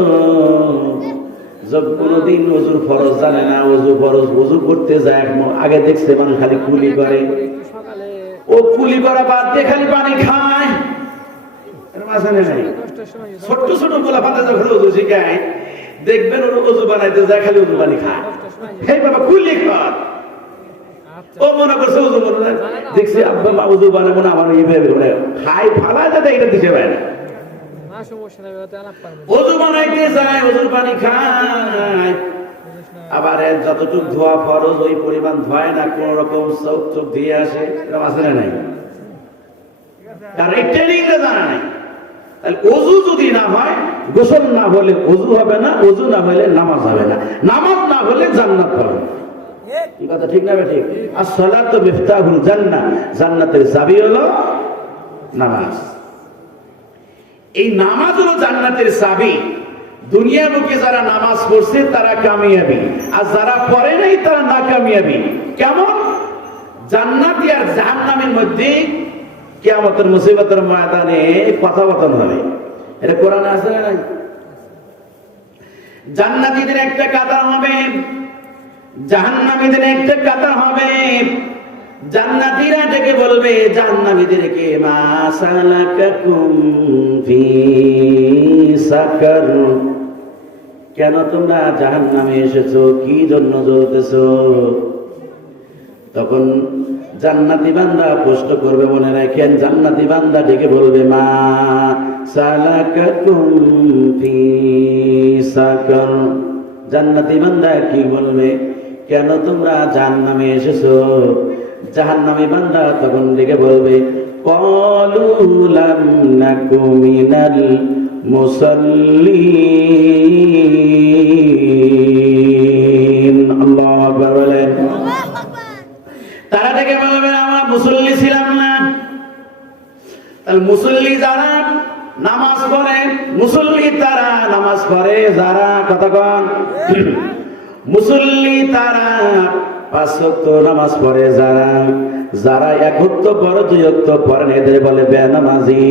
কোনদিন ওযুর ফরজ জানে না ওযু ফরজ ওযু করতে যায় আগে দেখছে মানুষ খালি কুলি করে ও কুলি করা বাদ দিয়ে খালি পানি খায় ছোট্ট ছোট গোলা পাতা যখন ওযু শিখায় দেখবেন ওর ওযু বানাইতে যায় খালি ওযু পানি খায় হে বাবা কুলি কর ও মনে করছে ওযু মনে দেখছি আব্বা ওযু বানাবো না আমার এইভাবে খাই ফালা যাতে এটা দিতে পারে না ওযু বানাইতে যায় ওযুর পানি খায় আবার যতটুকু ধোয়া ফরজ ওই পরিমাণ ধোয় না কোন রকম চোখ দিয়ে আসে এটা আছে না নাই কারণ এই ট্রেনিংটা জানা নাই তাহলে ওযু যদি না হয় গোসল না হলে ওযু হবে না ওযু না হলে নামাজ হবে না নামাজ না হলে জান্নাত পাবে না এই কথা ঠিক না ঠিক as-salatu miftahul জান্নাহ জান্নাতের চাবি হলো নামাজ এই নামাজ হলো জান্নাতের চাবি দুনিয়ার বুকে যারা নামাজ পড়ছে তারা কামিয়াবি আর যারা পড়ে নাই তারা নাকামিয়াবি কেমন জান্নাতি আর জাহান্নামের মধ্যে কিয়ামতের মুসিবতের ময়দানে কথাবার্তা হবে এটা কোরআনে আছে না নাই জান্নাতীদের একটা কাতার হবে জাহান্নামীদের একটা কাতার হবে জান্নাতীরা ডেকে বলবে জান্নাতীদেরকে, মা সালাকাকুম ফি সাকার, কেন তোমরা জাহান্নামে এসেছো, কি জন্য জ্বলতেছো? তখন জান্নাতি বান্দা প্রশ্ন করবে, মনে রাখেন, জান্নাতি বান্দা ডেকে বলবে, মা সালাকাকুম ফি সাকার। জান্নাতি বান্দা কি বলবে, কেন তোমরা জাহান্নামে এসেছো? জাহান্নামী বান্দা তখন ডেকে বলবে, ক্বালু লাম নাকু মিনাল মুসাল্লিন। আল্লাহু আকবার বলেন। তারা ডেকে বলবে, আমরা মুসল্লি ছিলাম না। তাহলে মুসল্লি যারা নামাজ পড়ে, মুসল্লি তারা নামাজ পড়ে যারা, কতক্ষণ মুসল্লি তারা পাঁচ ওয়াক্ত নামাজ পড়ে যারা, যারা এক ওয়াক্ত পড়ে দুই ওয়াক্ত পড়েন এদের বলে বেনামাজি।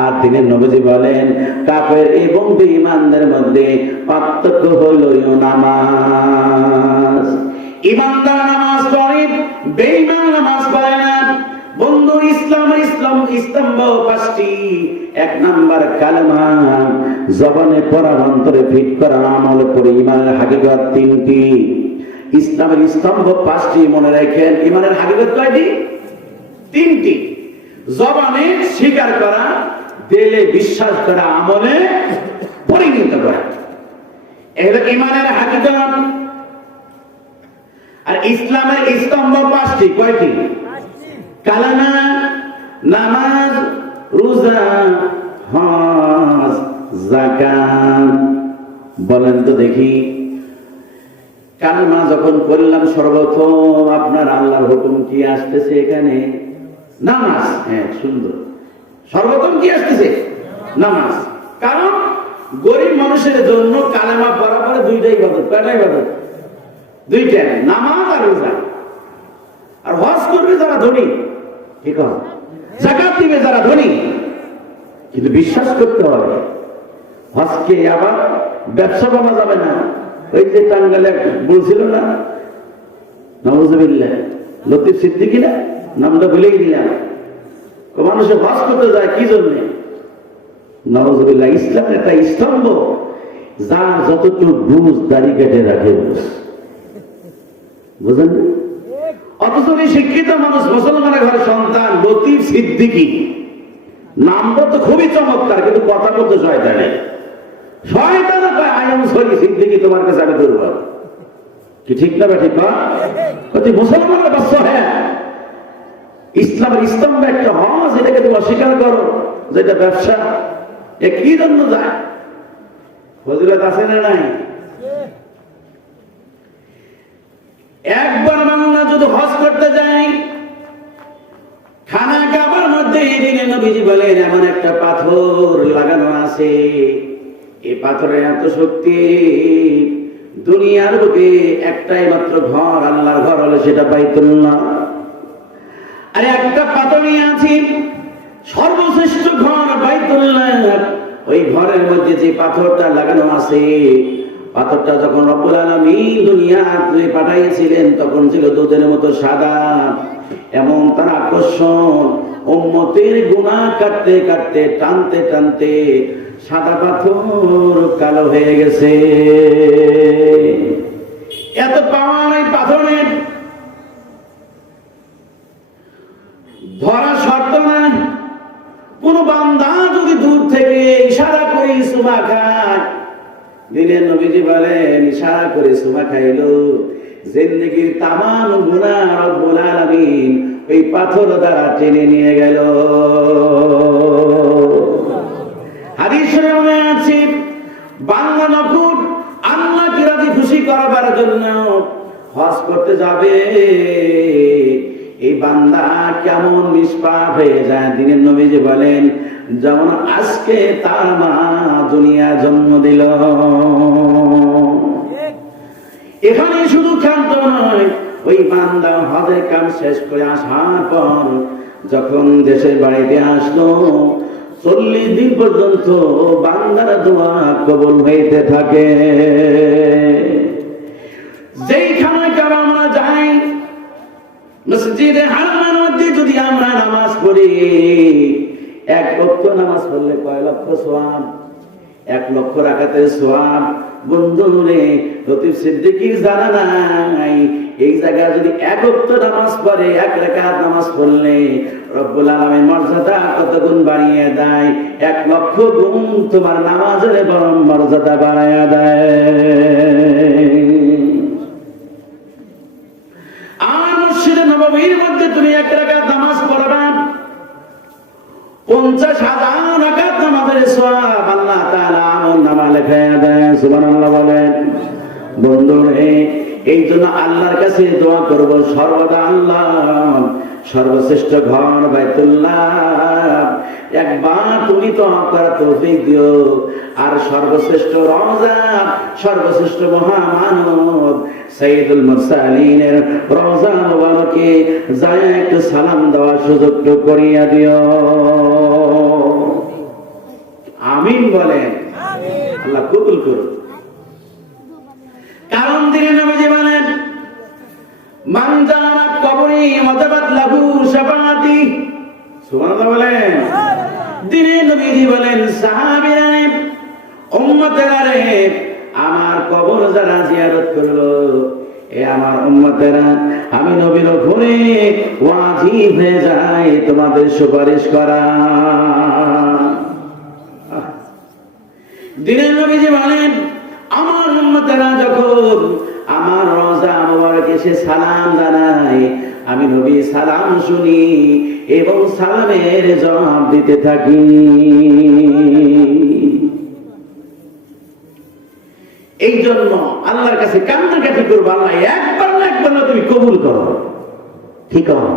আর তিনি নবীজি বলেন, কাফের এবং বেঈমানদের মধ্যে পার্থক্য হলো নামাজ। ইমানদার নামাজ পড়ে, বেঈমান নামাজ পড়ে না। বন্ধু, ইসলামের স্তম্ভ পাঁচটি। এক নাম্বার কালেমা, জবানে পড়া, অন্তরে ফিট করা, আমল করে ঈমানের হাকিকত তিনটি। ইসলামের স্তম্ভ পাঁচটি, মনে রাখেন। ঈমানের হাকিকত কয়টি? তিনটি। জবানে স্বীকার করা, দিলে বিশ্বাস করা, আমলে পরিণত করা, এটা ঈমানের হাকিকত। আর ইসলামের স্তম্ভ পাঁচটি, কয়টি? কালেমা, নামাজ, রোজা, হজ, যাকাত। বলেন তো দেখি, কালেমা যখন করলাম সর্বপ্রথম আপনার আল্লাহর হুকুম কি আসতেছে এখানে? নামাজ। হ্যাঁ, সুন্দর। সর্বপ্রথম কি আসতেছে? নামাজ। কারণ গরিব মানুষের জন্য কালেমা পড়া পরে দুইটাই ইবাদত। কয়টা ইবাদত? দুইটা, নামাজ আর রোজা। আর হজ করবে যারা ধনী, ঠিক আছে, যাকাত দিবে যারা ধনী। কিন্তু বিশ্বাস করতে হবে, হজকে আবার ব্যবসা বানা যাবে না। ওই যে টাঙ্গালে বলছিল না, নাউজুবিল্লাহ, লতিফ সিদ্দিকী না, নামটা ভুলেই দিলাম। মানুষে হজ করতে যায় কি জন্য? নাউজুবিল্লাহ। ইসলামের একটা স্তম্ভ, যার যতটুকু বুঝ দাড়ি কেটে রাখে, বুঝলেন? অথচ শিক্ষিত মানুষ, মুসলমানের ঘরের সন্তান, লতিফ সিদ্দিকী, নামটা তো খুবই চমৎকার, কিন্তু কথা বলতে শয়তানে। শয়তান কয়, আই এম সরি সিদ্দিকী, তোমার কাছে আমি দুর্বল। কি ঠিক না? ঠিক না? মুসলমানের বাচ্চা। হ্যাঁ, ইসলামের স্তম্ভ একটা হজ, এটাকে তুমি অস্বীকার করো, যেটা ব্যবসা। এ কি জন্য যায়? ফজিলত আছে না নাই? একবার বাংলা যদি হজ করতে যাই, খানা কাবার মধ্যে দিনে নবীজি বলেন, এমন একটা পাথর লাগানো আছে, এই পাথরে এত শক্তি, দুনিয়ার বুকে একটাই মাত্র ঘর, আল্লাহর ঘর হলো সেটা বাইতুল্লাহ। আর একটা পাথর নিয়ে আছি, সর্বশ্রেষ্ঠ ঘর বাইতুল্লাহ। ওই ঘরের মধ্যে যে পাথরটা লাগানো আছে, পাথরটা যখন রব্বুল আলামিন দুনিয়াতে পাঠাইছিলেন, তখন ছিল দুধের মতো সাদা। এমন তার আকর্ষণ, উম্মতের গুনাহ কাটতে কাটতে, টানতে টানতে সাদা পাথর কালো হয়ে গেছে। এত পাওয়ার এই পাথরের, ধরা শর্ত না। কোন বান্দা যদি দূর থেকে ইশারা করে সুমা খায়, দিনের নবীজি বলেন, ইশারা করে সুমা খাইলো, জিন্দেগীর তামাম গুনাহ রব্বুল আলামিন ওই পাথর দ্বারা টেনে নিয়ে গেল। হাদিসে আছে, বাংলা নফর আল্লাহকে রাজি খুশি করার জন্য হজ করতে যাবে, এই বান্দা কেমন নিষ্পাপ হয়ে যায়। দিনের নবীজি বলেন, যেমন আজকে তার মা দুনিয়া জন্ম দিল। এখানে শুধু ক্ষান্ত নয়, ওই বান্দা হজের কাম শেষ করে আসার পর যখন দেশের বাড়িতে আসলো, 40 দিন পর্যন্ত বান্দার দোয়া কবুল হইতে থাকে। যেইখানে আমরা যাই, মসজিদে হারামের মধ্যে যদি আমরা নামাজ পড়ি, 1 ওয়াক্ত নামাজ পড়লে কয় লক্ষ সওয়াব? 1 লক্ষ রাকাতের সওয়াব। বন্ধুরে, লতিফ সিদ্দিকীর জানা নাই এই জায়গায় যদি 1 ওয়াক্ত নামাজ পড়ে, 1 রাকাত নামাজ পড়লে রব্বুল আলামিন মর্যাদা কত গুণ বাড়িয়ে দেয়। 1 লক্ষ গুণ তোমার নামাজের বরং মর্যাদা বাড়াইয়া দেয়। আর মসজিদে নববীর মধ্যে তুমি 1 রাকাত নামাজ পড়বা, 50,000 রাকাত নামাজের সওয়াব আল্লাহ তাআলা আমলনামা লেখায়া দেয়। সুবহানাল্লাহ বলেন। বন্ধুরে, এই জন্য আল্লাহর কাছে দোয়া করব সর্বদা, আল্লাহ সর্বশ্রেষ্ঠ ঘর বাইতুল্লাহ একবার তুমি তো আপনার তৌফিক দিও, আর সর্বশ্রেষ্ঠ রওজা, সর্বশ্রেষ্ঠ মহামানব সাইয়্যিদুল মুরসালিনের রওজা মুবারকে যায় একটু সালাম দেওয়ার সুযোগ করিয়া দিও। আমিন বলেন। আল্লাহ কবুল করুন। কারণ দিনে নবীজি বলেন, মান জারা কবরি ওয়াজাবাত লাহু শাফাআতি। সুবহানাল্লাহ বলেন। দিনে নবীজি বলেন, সাহাবীরা রে, উম্মতেরা রে, আমার কবর যারা জিয়ারত করলো, এ আমার উম্মতেরা, আমি নবীর উপরে ওয়াজিব হয়ে যায় তোমাদের সুপারিশ করা। দিনে নবীজি বলেন, আমার উম্মতেরা যখন আমার রওজা মুবারকে এসে সালাম জানায়, আমি নবী সালাম শুনি এবং সালামের জবাব দিতে থাকি। এই জন্য আল্লাহর কাছে কান্নাকাটি করবো, আল্লাহ একবার না একবার না তুমি কবুল করো। ঠিক আছে?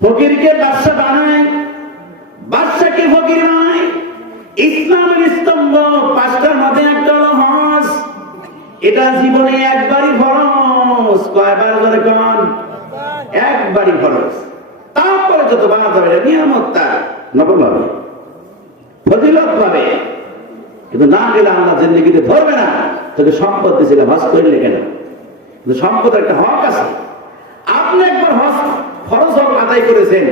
ফকিরকে বাদশা বানায়, বাদশাকে ফকির বানায়। ইসলামের স্তম্ভ 5টার মধ্যে একটা হলো হজ। এটা জীবনে একবারই ফরজ। কয়বার ধরে কোন? একবারই ফরজ। তারপরে যত বাধা যাবে এটা নিয়ামত, তার নফল হবে, ফজিলত পাবে। কিন্তু না গেলে আল্লাহ জিন্দেগিতে ধরবে না। তোকে সম্পদ দিয়েছিলাম, হজ করলে কেন? কিন্তু সম্পদ একটা হক আছে। আপনি একবার হজ ফরজ হক আদায় করেছেন,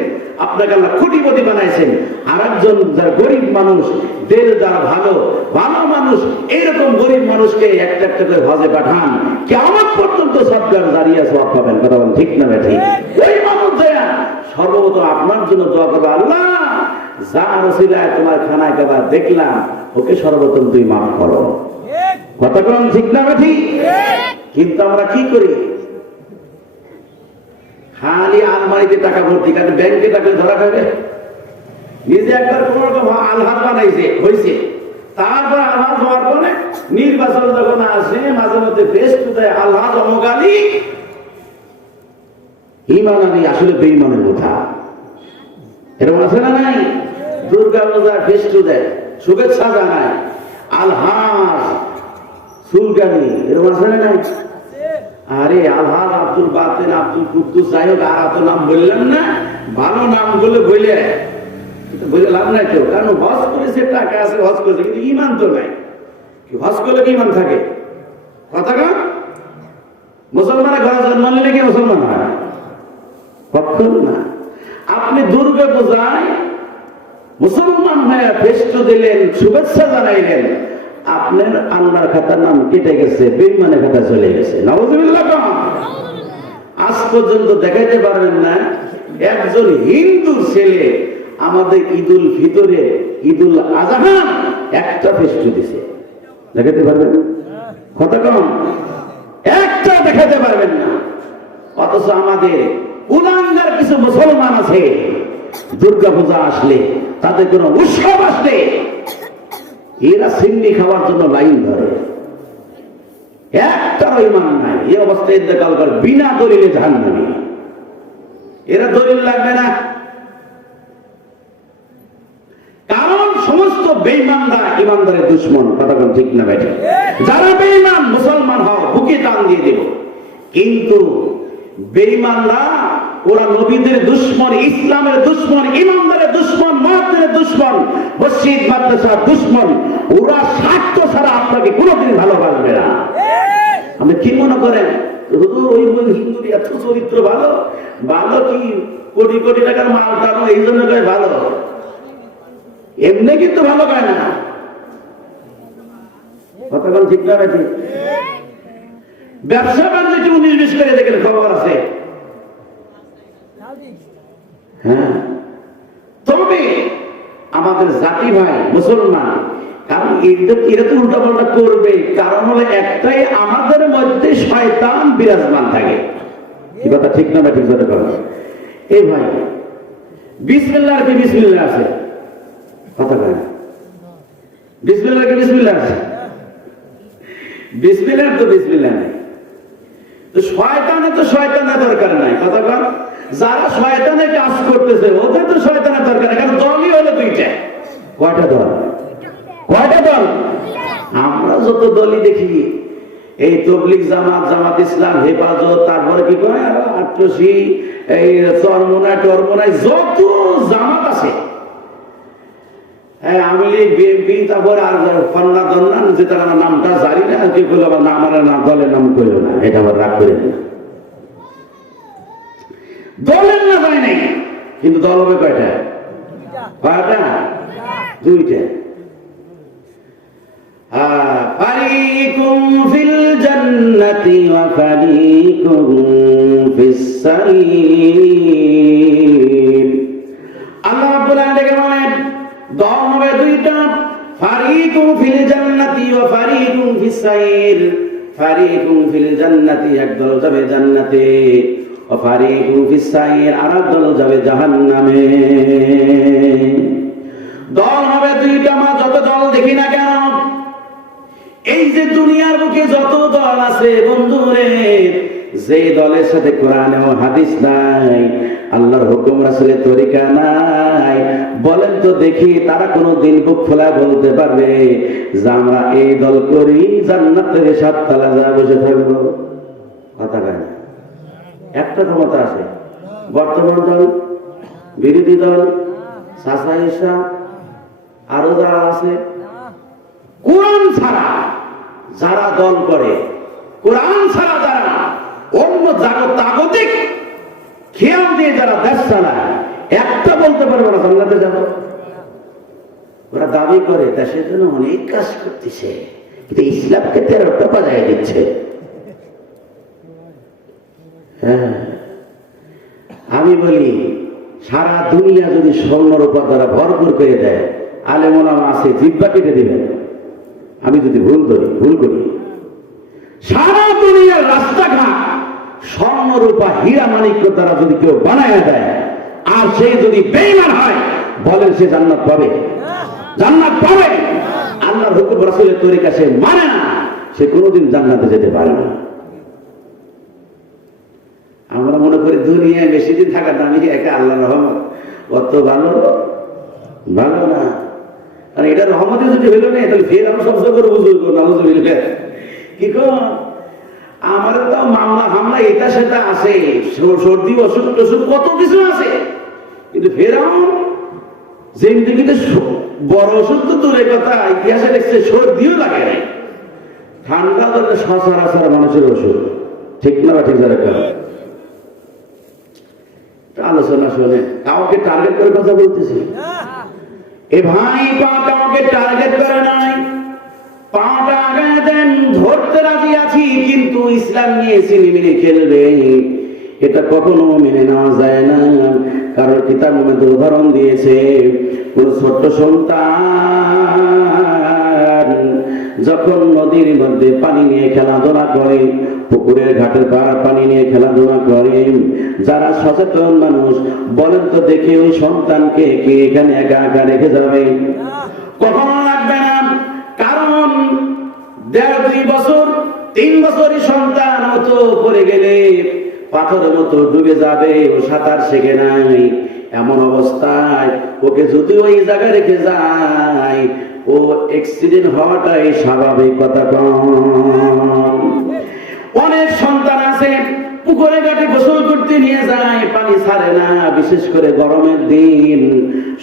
আপনাকে আল্লাহ কোটিপতি বানাইছেন। আর একজন যারা গরিব মানুষ, দেশ যারা ভালো ভালো মানুষ, এইরকম গরিব মানুষকে একটা একটা করে হজে পাঠান, কিয়ামত পর্যন্ত সবগার দাঁড়িয়ে সওয়াব পাবেন। কথা বলেন ঠিক না ঠিক? ওই মানুষ যায় সর্বপ্রথম আপনার জন্য দোয়া করবে, আল্লাহ যার ওসিলায় তোমার খানায় খাবার দেখলাম, ওকে সর্বপ্রথম তুই মাফ করো। কথা বলেন ঠিক না ঠিক? কিন্তু আমরা কি করি? খালি আলমারিতে টাকা ভর্তি, কারণ ব্যাংকে টাকা ধরা খাবে। নিজে একবার কোন রকম আলহাদ বানাইছে হয়েছে, তারপর আলহাদ হওয়ার পরে নির্বাচন যখন আসে মাঝে মধ্যে বেশ দেয় আলহাদ অমুক আলী ইমান আলী, আসলে বেঈমানের কথা। এরকম আছে না নাই? দুর্গা পূজা ফেস্টু দেয়, শুভেচ্ছা জানায়, আলহাজ সুলগানি, এরকম আছে না নাই? আরে আলহাজ আব্দুল বাতেন, আব্দুল কুদ্দুস, যাই হোক আর এত নাম বললাম না, ভালো নাম গুলো বলে বলে লাভ নাই তো। কারণ হজ করেছে, টাকা আছে, হজ করেছে, কিন্তু ইমান তো নাই। হজ করলে কি ইমান থাকে? কথা কন, মুসলমানের ঘরে জন্ম নিলে কি মুসলমান হয়? কখন না। আপনি দুর্গা পূজায় মুসলমান হয়ে ফেস্ট দিলেন, শুভেচ্ছা জানাইলেন, আপনার আল্লাহর খাতার নাম কেটে গেছে, বেঈমানের খাতা চলে গেছে। নাউযুবিল্লাহ। আজ পর্যন্ত দেখাইতে পারবেন না একজন হিন্দু ছেলে আমাদের ঈদুল ফিতরে, ঈদুল আজহা একটা ফেস্ট দিছে, দেখাতে পারবেন? কথা কম, একটা দেখাতে পারবেন না। অথচ আমাদের উলাঙ্গার কিছু মুসলমান আছে, দুর্গা পূজা আসলে, তাদের কোন উৎসব আসলে এরা সিন্নি খাওয়ার জন্য লাইন ধরে। একটারও ইমান নাই। এই অবস্থায় ইন্তেকাল করে বিনা দলিলে জাহান্নামী। এরা দলিল লাগবে না, কারণ সমস্ত বেঈমানরা ইমানদারের দুশমন। কথা কোন ঠিক না বেঠিক? যারা বেঈমান মুসলমান হও, বুকে টান দিয়ে দেব। কিন্তু বেঈমানরা ওরা নবীদের দুশমন, ইসলামের দুশমন, ইমানদারের দুশমন, মুআদ্দিনের দুশমন, মসজিদ মাদ্রাসার দুশমন। ওরা স্বার্থ ছাড়া আপনাকে কোনোদিন ভালোবাসবে না। আপনি কি মনে করেন হুজুর ওই হিন্দুর এত চরিত্র ভালো, ভালো কি কোটি কোটি টাকার মাল টানো এই জন্য কয় ভালো, এমনি কিন্তু ভালো পায় না। কথা বল ঠিক না ঠিক? ব্যবসা বাণিজ্য 19-20 করে দেখেন, খবর আছে। হ্যাঁ, তবে আমাদের জাতি ভাই মুসলমান, কারণ এরা তো উল্টা পাল্টা করবে, কারণ হলো একটাই, আমাদের মধ্যে শয়তান বিরাজমান থাকে। কি কথা ঠিক না ঠিক? এই ভাই বিসমিল্লাহ কি বিসমিল্লাহ আছে? কথা বলে বিসমিল্লাহ কি বিসমিল্লাহ আছে? বিসমিল্লাহ তো বিসমিল্লাহ নেই, তো শয়তানের তো শয়তানের দরকার নাই। কথা বল, যারা শয়তানের কাজ করতেছে ওদের তো শয়তানের দরকার নাই, কারণ দলই হলো দুইটা। কয়টা দল? কয়টা দল? আমরা যত দলই দেখি, এই তবলিগ জামাত, জামাত ইসলাম, হেফাজত, তারপরে কি করে আট্রসি, এই চরমোনায় টরমোনায় যত জামাত আছে, হ্যাঁ আমি বিএনপি, তারপরে আর ফন্না দন্নান, যেটা আমার নামটা জানি না, কি করলো আমার নাম, আমার নাম দলের নাম করলো না, এটা আবার রাগ করে না। দলের না যায় নাই, কিন্তু দল হবে কয়টা? কয়টা? দুইটা। ফারিকুম ফিল জান্নাতি ওয়া ফারিকুম ফিস সাইর। আল্লাহ রাব্বুল আলামিন বলেন দল হবে দুইটা, ফারিকুম ফিল জান্নাতি ওয়া ফারিকুম ফিস সাইর। ফারিকুম ফিল জান্নাতি, একদল যাবে জান্নাতে, ওয়া ফারিকুম ফিস সাইর, আরেকদল যাবে জাহান্নামে। দল হবে দুইটা। মা যত দল দেখি না কেন, এই যে দুনিয়ার বুকে যত দল আছে বন্ধুরে, যে দলের সাথে কোরআন ও হাদিস নাই, আল্লাহর হুকুম রাসূলের তরিকা নাই, বলেন তো দেখি তারা কোনদিন বুক খোলা বলতে পারবে যে আমরা এই দল করি, জান্নাতের 7 তলা যা বসে থাকবো? কথা বলে না। একটা ক্ষমতা আছে, বর্তমান দল, বিরোধী দল, সাসা ঈসা, আরো যারা আছে, কোরআন ছাড়া যারা দল করে, কোরআন ছাড়া যারা অন্য জাগতিক খেয়াল দিয়ে যারা দেশ চালায়, একটা বলতে পারবে না জান্নাতে যাব। ওরা দাবি করে দেশের জন্য অনেক কাজ করতেছে, কিন্তু ইসলামকে 13টা বাজায় দিচ্ছে। হ্যাঁ, আমি বলি সারা দুনিয়া যদি স্বর্ণর উপর দ্বারা ভরপুর করে দেয়, আলেম ওলামা আছে জিহ্বা কেটে দিবেন। আমি যদি ভুল করি, সারা দুনিয়ার রাস্তাঘাট স্বর্ণ রূপা হীরা মানিক্য দ্বারা যদি কেউ বানায় দেয়, আর সে যদি বেঈমান হয়, বলেন সে জান্নাত পাবে? জান্নাত পাবে? আল্লাহর হুকুম রাসূলের তরিকা সে মানে না, সে কোনোদিন জান্নাতে যেতে পারে না। আমরা মনে করি দুনিয়ায় বেশি দিন থাকার দামি একা আল্লাহর রহমত, অত ভালো না। আর এটা রহমতে যদি হইল না, তাহলে ফের আমরা সব করে বুঝবো না। কি কর আমাদের তো মামলা হামলা এটা সেটা আছে, সর্দি অসুখ টসুখ কত কিছু আছে, কিন্তু ফেরাও জিন্দেগিতে বড় ওষুধ তো দূরের কথা, ইতিহাসে দেখছে সর্দিও লাগে নাই, ঠান্ডা তো সচরাচর মানুষের ওষুধ। ঠিক না বা ঠিক যারা আলোচনা শুনে কাউকে টার্গেট করে কথা বলতেছি? এ ভাই পা কাউকে টার্গেট করে নাই, পাটা আগায় দেন, ধরতে রাজি আছি, কিন্তু ইসলাম নিয়ে সিনেমিনে খেলবে, এটা কখনো মেনে নেওয়া যায় না। কারণ কিতাবের মধ্যে উদাহরণ দিয়েছে, কোন ছোট্ট সন্তান যখন নদীর মধ্যে পানি নিয়ে খেলাধুলা করে, পুকুরের ঘাটের পানি নিয়ে খেলাধুলা করে, যারা সচেতন মানুষ বলেন তো দেখি ওই সন্তানকে কে এখানে একা একা রেখে যাবে? কখনো লাগবে না। কারণ 1.5-2 বছর 3 বছরই সন্তান মতো পড়ে গেলে পাথরের মতো ডুবে যাবে, ও সাঁতার শেখে নাই, এমন অবস্থায় ওকে যদি ওই জায়গায় রেখে যায়, ও অ্যাক্সিডেন্ট হওয়াটাই স্বাভাবিক কথা। অনেক সন্তান আছে পুকুরে ঘাটে গোসল করতে নিয়ে যায়, পানি ছাড়ে না, বিশেষ করে গরমের দিন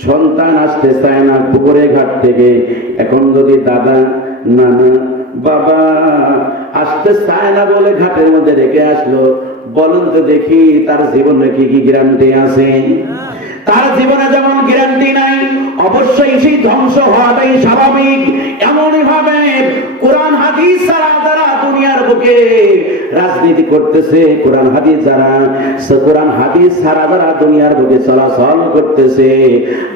সন্তান আসতে চায় না পুকুরে ঘাট থেকে। এখন যদি দাদা, নানা, বাবা আসতে চায় না বলে ঘাটের মধ্যে রেখে আসলো। বলুন তো দেখি তার জীবনে কি কি গ্যারান্টি আছে? তার জীবনে যেমন গ্যারান্টি নাই, অবশ্যই সেই ধ্বংস হওয়াটাই স্বাভাবিক। এমনই ভাবে কোরআন হাদিস ছাড়া যারা দুনিয়ার বুকে রাজনীতি করতেছে, কোরআন হাদিস ছাড়া যারা দুনিয়ার বুকে চলাচল করতেছে,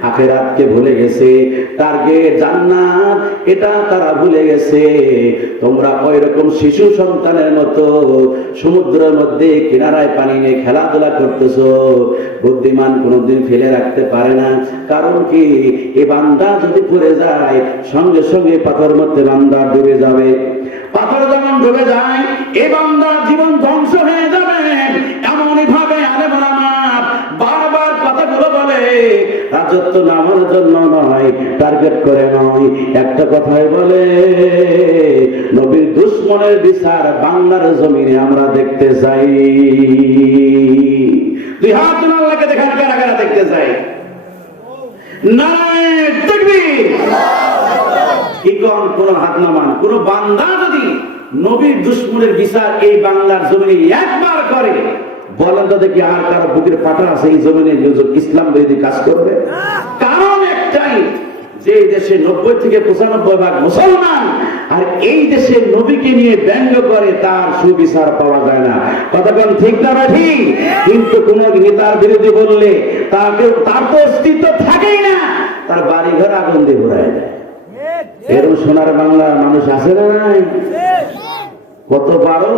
আখিরাতকে ভুলে গেছে, টার্গেট জান্নাত এটা তারা ভুলে গেছে। তোমরা ওই রকম শিশু সন্তানের মতো সমুদ্রের মধ্যে কিনারায় পানি নিয়ে খেলাধুলা করতেছো। বুদ্ধিমান কোনোদিন ফেলে রাখতে পারে না। কারণ কি, এই বান্দা যদি পড়ে যায় সঙ্গে সঙ্গে পাথর মধ্যে বান্দা ডুবে যাবে। পাথর যেমন ডুবে যায়, এই বান্দার জীবন ধ্বংস হয়ে যাবে। এমনই ভাবে আলেমরা বারবার কথাগুলো বলে, রাজত্ব নামার জন্য নয়, টার্গেট করে নয়, একটা কথাই বলে, নবীর দুশ্মনের বিচার বাংলার জমিনে আমরা দেখতে চাই। দুই হাত আল্লাহকে দেখার কারা কারা দেখতে চাই? নারায়ে তাকবীর। কি কোন হাত নামান, কোন বান্দা যদি নবীর দুশ্মনের বিচার এই বাংলার জমিনে একবার করে, বলেন তো দেখি আর কারো বুকের পাটা আছে এই জমিনে ইসলাম বিরোধী কাজ করবে? কারণ একটাই, যে দেশে 90 থেকে 95% মুসলমান, আর এই দেশে নবীকে নিয়ে ব্যঙ্গ করে, তার সুবিচার পাওয়া যায় না। কতক্ষণ ঠিক না ভাই? কিন্তু কোন নেতার বিরোধী বললে তার তো অস্তিত্ব থাকেই না, তার বাড়ি ঘর আগুন দিয়ে ঘুরায় দেয়। এরকম সোনার বাংলার মানুষ আছে না নাই? কত পারো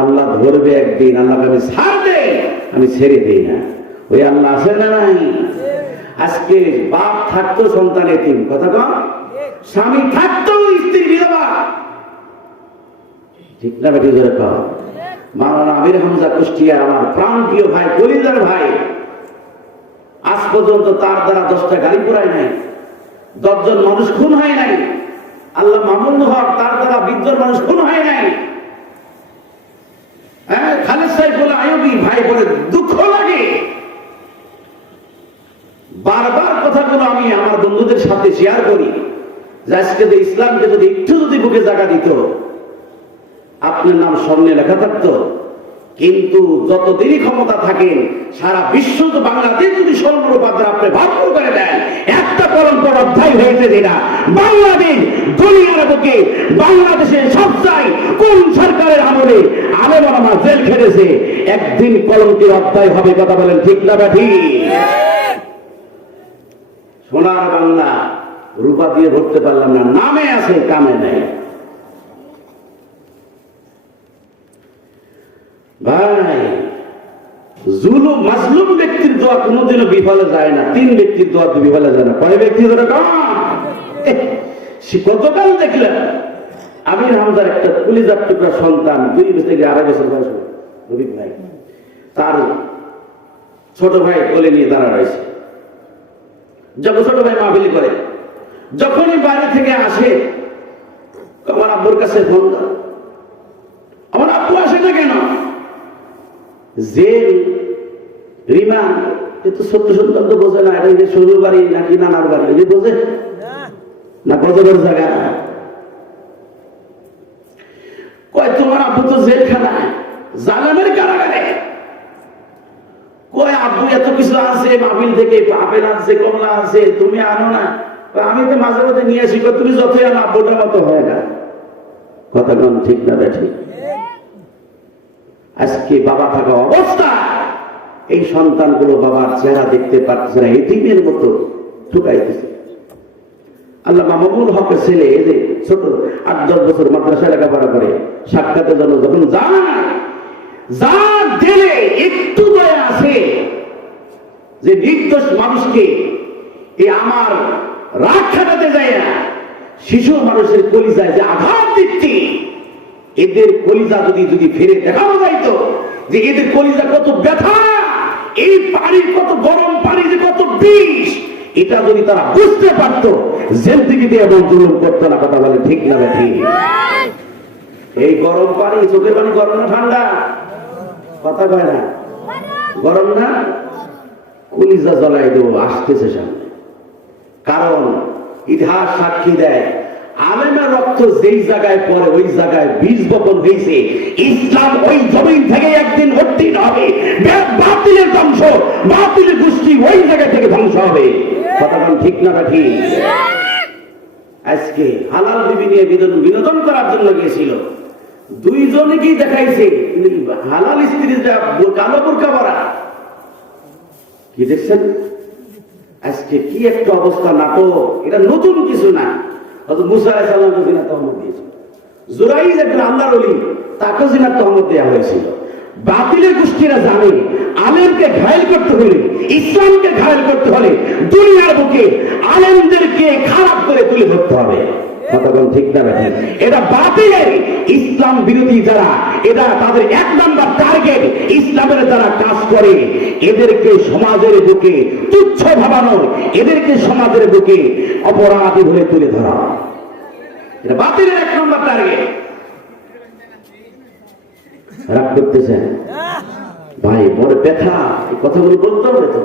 আল্লাহ ধরবে একদিন, আল্লাহকে আমি ছাড় দে, আমি ছেড়ে দিই না, ওই আল্লাহ আছে না নাই? আজকে বাপ থাকতো সন্তান এতিম, কথা কম, স্বামী থাকতো স্ত্রী বিধবা, ঠিক না বেটি? ধরে কম। মাওলানা আমির হামজা কুষ্টিয়া আমার প্রাণপ্রিয় ভাই, কলিজার ভাই, আজ পর্যন্ত তার দ্বারা 10টা গাড়ি পোড়ায় নাই, 10 জন মানুষ খুন হয় নাই। আল্লাহ মামুন হক, তার দ্বারা 20 জন মানুষ খুন হয় নাই। হ্যাঁ, খালেদ সাইফুল আইয়ুবী ভাই বলে দুঃখ লাগে। বারবার কথাগুলো আমি আমার বন্ধুদের সাথে শেয়ার করি, যে আজকে ইসলামকে যদি একটু যদি বুকে জায়গা দিত, আপনার নাম স্বর্ণে লেখা থাকতো। কিন্তু যতদিনই ক্ষমতা থাকে, সারা বিশ্ব তো বাংলাদেশ যদি স্বর্ণরূপান্তর আপনি ভরপুর করে দেন, একটা পরম্পর অধ্যায় হয়েছে যেটা বাংলাদেশ দুনিয়ার বুকে, বাংলাদেশের সবচেয়ে কোন সরকারের আমলে আলেমরা জেল খেটেছে, একদিন কলঙ্কের অধ্যায় হবে। কথা বলেন ঠিক না ঠিক? সোনার বাংলা রূপা দিয়ে ভরতে পারলাম না, নামে আছে কামে নেই। ভাই, জুলুম মাজলুম ব্যক্তির দোয়া কোনোদিনও বিফলে যায় না। 3 ব্যক্তির দোয়া তো বিফলে যায় না। কয় ব্যক্তি? ধরে গতকাল দেখলাম আমির হামজার একটা কলিজার টুকরা সন্তান, 2 থেকে 2.5 বছর বয়স, রবিক ভাই, তার ছোট ভাই কোলে নিয়ে দাঁড়া রয়েছে। যখন ছোট ভাই মাহফিল করে, যখনই বাড়ি থেকে আসে, আমার আব্বুর কাছে ফোন দাও। আমার আব্বু আসে না কেন? জেল, রিমান্ড, এ তো ছোট্ট সন্তান তো বোঝে না, এটা শ্বশুর বাড়ি নাকি নানার বাড়ি, এই বোঝে না, গজবের জায়গা। কয় তোমার আব্বু তো জেলখানায়, জালেমের কারাগারে। কয় আব্বু এত কিছু আছে, মাহফিল থেকে আপেল আছে, কমলা আছে, তুমি আনো না? আমি তো মাঝে মাঝে নিয়ে আসি, তুমি যতই আনো আব্বুটার মতো হয় না। কথা কম ঠিক না ঠিক? আজকে বাবা থাকা অবস্থা, এই সন্তানগুলো বাবার চেহারা দেখতে পারতেছে না, এতিমের মতো ঠুকাইতেছে। আল্লাহ মামুনুল হকের ছেলে এদের ছোট 8-10 বছর মাদ্রাসায় লেখাপড়া করে, সাক্ষাতের জন্য যখন যার দিলে একটু দয়া আছে, যে নির্দোষ মানুষকে এই আমার রাগ খাটাতে যায় না, শিশু মানুষের কলিজায় যে আঘাত দিচ্ছে, এদের কলিজা যদি ফিরে দেখানো যাইতো যে এদের কলিজা কত ব্যথা, এই পানির কত গরম পানি যে কত বিষ, এটা যদি তারা বুঝতে পারতো, জেল থেকে দিয়ে এমন জুলুম করতো না। কথা বলে ঠিক না ঠিক? এই গরম পানি, চোখের পানি গরম না ঠান্ডা? কথা কয় না, গরম না? কলিজা জ্বলাই দেবো, আসতেছে সামনে। কারণ ইতিহাস সাক্ষী দেয়, আলেমের রক্ত যেই জায়গায় পড়ে ওই জায়গায় বীজ বপন হয়েছে। ইসলাম ওই জমিন থেকে একদিন উত্তীর্ণ হবে, বাতিলের ধ্বংস, বাতিলের গোষ্ঠী ওই জায়গা থেকে ধ্বংস হবে। কথাটা ঠিক না ঠিক? আজকে হালাল বিবি নিয়ে বিনোদন করার জন্য গিয়েছিল, দুইজনকেই দেখাইছে হালাল স্ত্রী কালো বোরকা পরা। কি দেখছেন আজকে কি একটা অবস্থা, নাটক। এটা নতুন কিছু না। মুসা আলাইহিস সালামকে জিনার তহমত দিয়েছিল, জুরাইজ একজন আল্লাহর ওলি, তাকে জিনার তহমত দেওয়া হয়েছিল। বাতিলের গোষ্ঠীরা জানে আলেমকে ঘায়েল করতে হলে, ইসলামকে ঘায়েল করতে হলে দুনিয়ার বুকে আলেমদেরকে খারাপ করে তুলে ধরতে হবে। কতক্ষণ ঠিক না ঠিক? এটা বাতিলের ইসলাম বিরোধী যারা, এরা তাদের এক নাম্বার টার্গেট ইসলামের যারা কাজ করে, এদেরকে সমাজের বুকে তুচ্ছ ভাবানো, এদেরকে সমাজের বুকে অপরাধী হয়ে তুলে ধরা, এটা বাতিলের এক নাম্বার টার্গেট। রাগ করতেছেন ভাই, বড় ব্যথা। এই কথাগুলো বলতে হবে তো।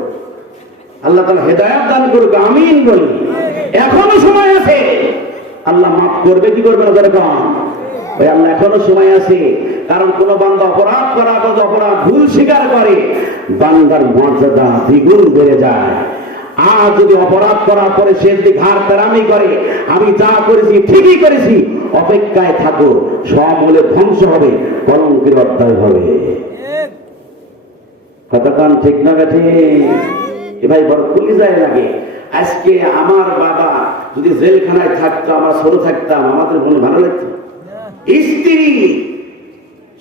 আল্লাহ তাআলা হেদায়েত দান করুক, আমিন বলি। এখনো সময় আছে, আল্লাহ মাফ করবে কি করবে না যেরকম ওই আল্লাহ এখনো সময় আছে। কারণ কোন বান্দা অপরাধ করার পর অপরাধ ভুল স্বীকার করে, বান্দার মর্যাদা দ্বিগুণ বেড়ে যায়। আর যদি অপরাধ করার পরে সে যদি ঘাড় তেরামি করে, আমি যা করেছি ঠিকই করেছি, অপেক্ষায় থাকো, সমূলে ধ্বংস হবে, কলঙ্কের অধ্যায় হবে। কথাটা ঠিক না বেঠে? এ ভাই বড় খুলি যায় লাগে। আজকে আমার বাবা যদি জেলখানায় থাকতো, আমার ছোট থাকতাম, আমাদের মনে ভালো লাগতো। স্ত্রী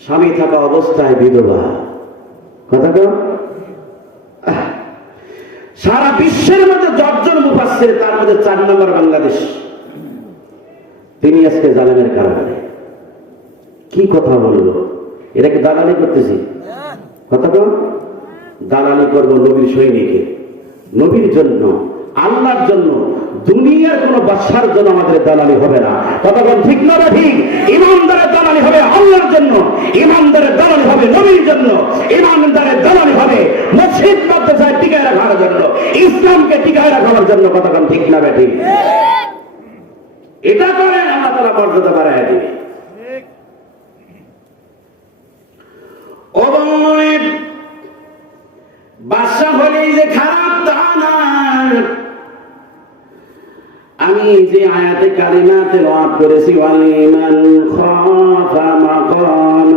স্বামী থাকা অবস্থায় বিধবা, কথা কর। সারা বিশ্বের মধ্যে 10 জন মুফাসসির, তার মধ্যে 4 নম্বর বাংলাদেশ। তিনি আজকে জালেমের কারণে কি কথা বললো? এটাকে দালালি করতেছি, কথা কর। দালালি করবো নবীর সৈনিকে, নবীর জন্য, আল্লাহর জন্য। দুনিয়ার কোন বাদশার জন্য আমাদের দালালি হবে না। কতক্ষণ ঠিক না ঠিক? ইমানদারের দালালি হবে আল্লাহর জন্য, ইমানদারের দালালি হবে নবীর জন্য, ইমানদারের দালালি হবে মসজিদ মাদ্রাসায় টিকায় রাখার জন্য, ইসলামকে টিকায় রাখার জন্য। কতক্ষণ ঠিক না ঠিক? এটা করে আল্লাহ তাআলা মর্যাদা বাড়ায় দিবে। বাদশা হলেই যে খারাপ তা না। আমি যে আয়াতে কারিমা তেলাওয়াত করেছি, ওয়ালিমান খাফা মাকাম